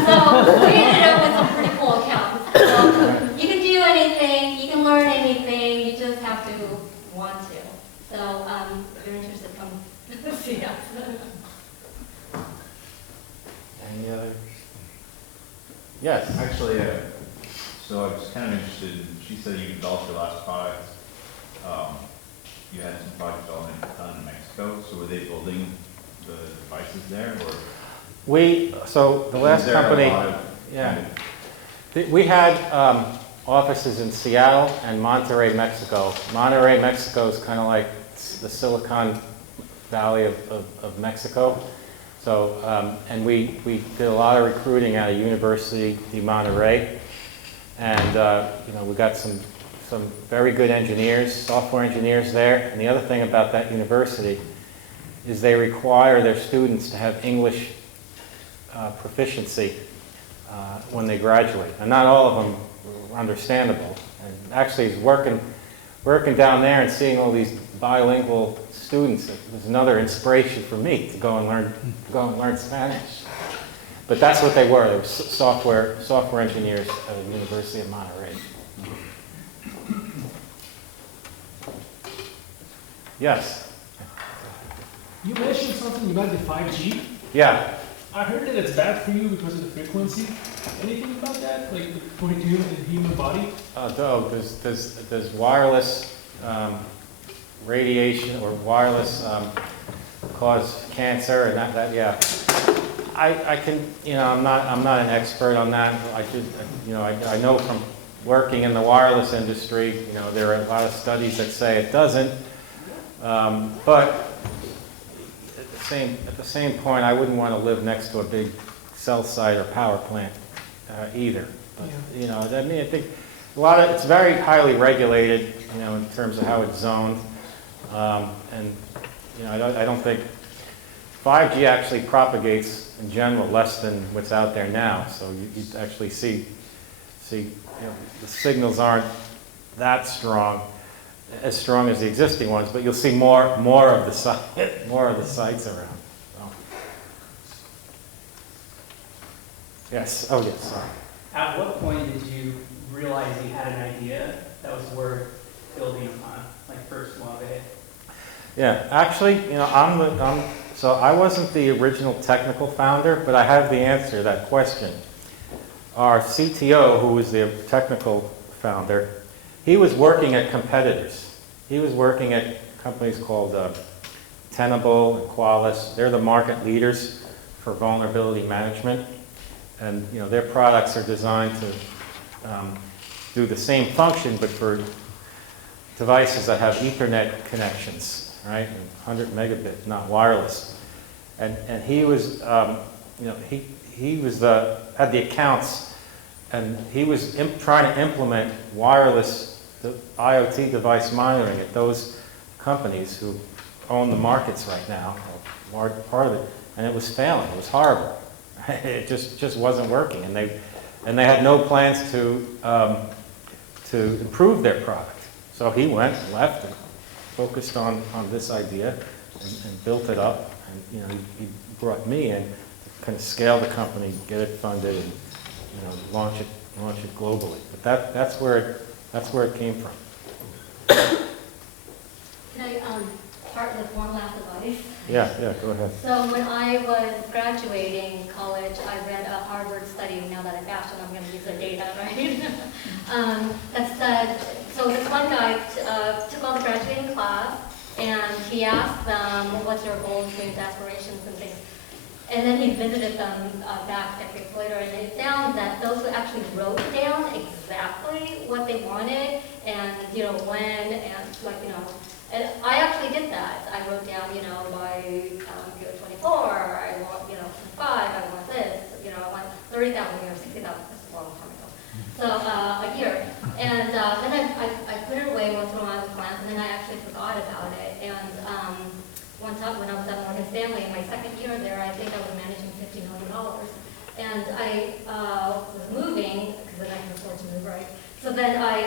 So we ended up with some pretty cool accounts. So you can do anything, you can learn anything, you just have to want to. So if you're interested, come see us. Any other? Yes. Actually, so I was kind of interested, she said you developed your last product. You had some product development done in Mexico, so were they building the devices there, or? So the last is there a company, lot of yeah. We had offices in Seattle and Monterrey, Mexico. Monterrey, Mexico is kind of like the Silicon Valley of Mexico. So, and we did a lot of recruiting at a University de Monterrey. And, we got some very good engineers, software engineers there. And the other thing about that university is they require their students to have English proficiency when they graduate. And not all of them are understandable. And actually, working down there and seeing all these bilingual students, it was another inspiration for me to go and learn Spanish. But that's what they were. They were software engineers at the University of Monterrey. Yes. You mentioned something about the 5G. Yeah. I heard that it's bad for you because of the frequency. Anything about that, like for the human body? Does wireless radiation or wireless cause cancer and that? Yeah. I can, I'm not an expert on that. I know from working in the wireless industry, there are a lot of studies that say it doesn't. But at the same point, I wouldn't want to live next to a big cell site or power plant either. But, I think it's very highly regulated, in terms of how it's zoned. And I don't think 5G actually propagates in general less than what's out there now. So you actually see the signals aren't that strong, as strong as the existing ones, but you'll see more of the sites around. So. Yes. Oh, yes. Sorry. At what point did you realize you had an idea that was worth building upon, like first Suavei? Yeah. Actually, so I wasn't the original technical founder, but I have the answer to that question. Our CTO, who was the technical founder, he was working at competitors. He was working at companies called Tenable and Qualys. They're the market leaders for vulnerability management. And their products are designed to do the same function, but for devices that have Ethernet connections, right? And 100 megabit, not wireless. And he was, he was had the accounts, and he was trying to implement wireless IoT device monitoring at those companies who own the markets right now, a large part of it, and it was failing. It was horrible. It just wasn't working, and they had no plans to improve their product. So he went and left and focused on this idea and built it up. And, you know, he brought me in to kind of scale the company, get it funded, and, you know, launch it globally. But that's where it came from. Can I start with one last advice? Yeah, go ahead. So when I was graduating college, I read a Harvard study. Now that I passed, I'm going to use the data, right? That said, so this one guy took all the graduating class, and he asked them, what's your goals, dreams, aspirations, and things. And then he visited them back decades later, and they found that those who actually wrote down exactly what they wanted, and, you know, when, and, like, you know, and I actually did that. I wrote down, you know, by year 24, I want, you know, 25, I want this, you know, I want 30,000 or 60,000. This is a long time ago. So a year. And then I put it away once in a while with plans, and then I actually forgot about it. And one time when I was at Morgan Stanley, in my second year there, I think I was managing $50 million. And I was moving, because then I can afford to move, right? So then I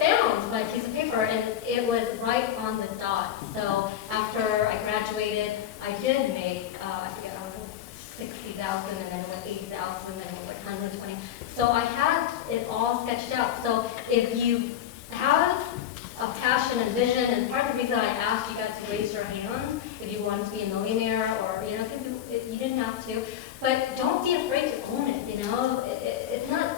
found my piece of paper, and it was right on the dot. So after I graduated, I did make, I forget, I was 60,000, and then it went 80,000, and then it went 120. So I had it all sketched out. So if you have a passion and vision, and part of the reason I asked you guys to raise your hand if you wanted to be a millionaire, or, you know, you didn't have to, but don't be afraid to own it, you know. It's not,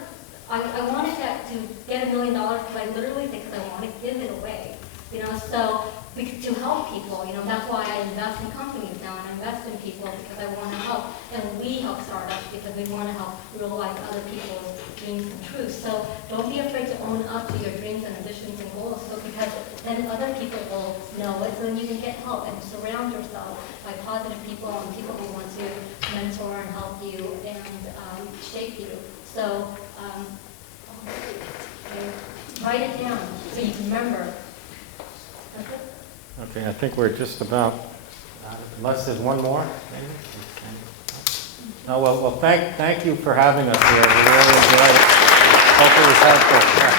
I wanted that to get $1 million because I literally think I want to give it away, you know, so to help people, you know, that's why I invest in companies now, and I invest in people because I want to help, and we help startups because we want to help realize other people's dreams and truths. So don't be afraid to own up to your dreams and ambitions and goals, so because then other people will know it, so then you can get help and surround yourself by positive people and people who want to mentor and help you and shape you. So write it down so you can remember. That's it. Okay, I think we're just about, unless there's one more, maybe? Oh, well, thank you for having us here. We really enjoyed it. Hope it was helpful. Yeah.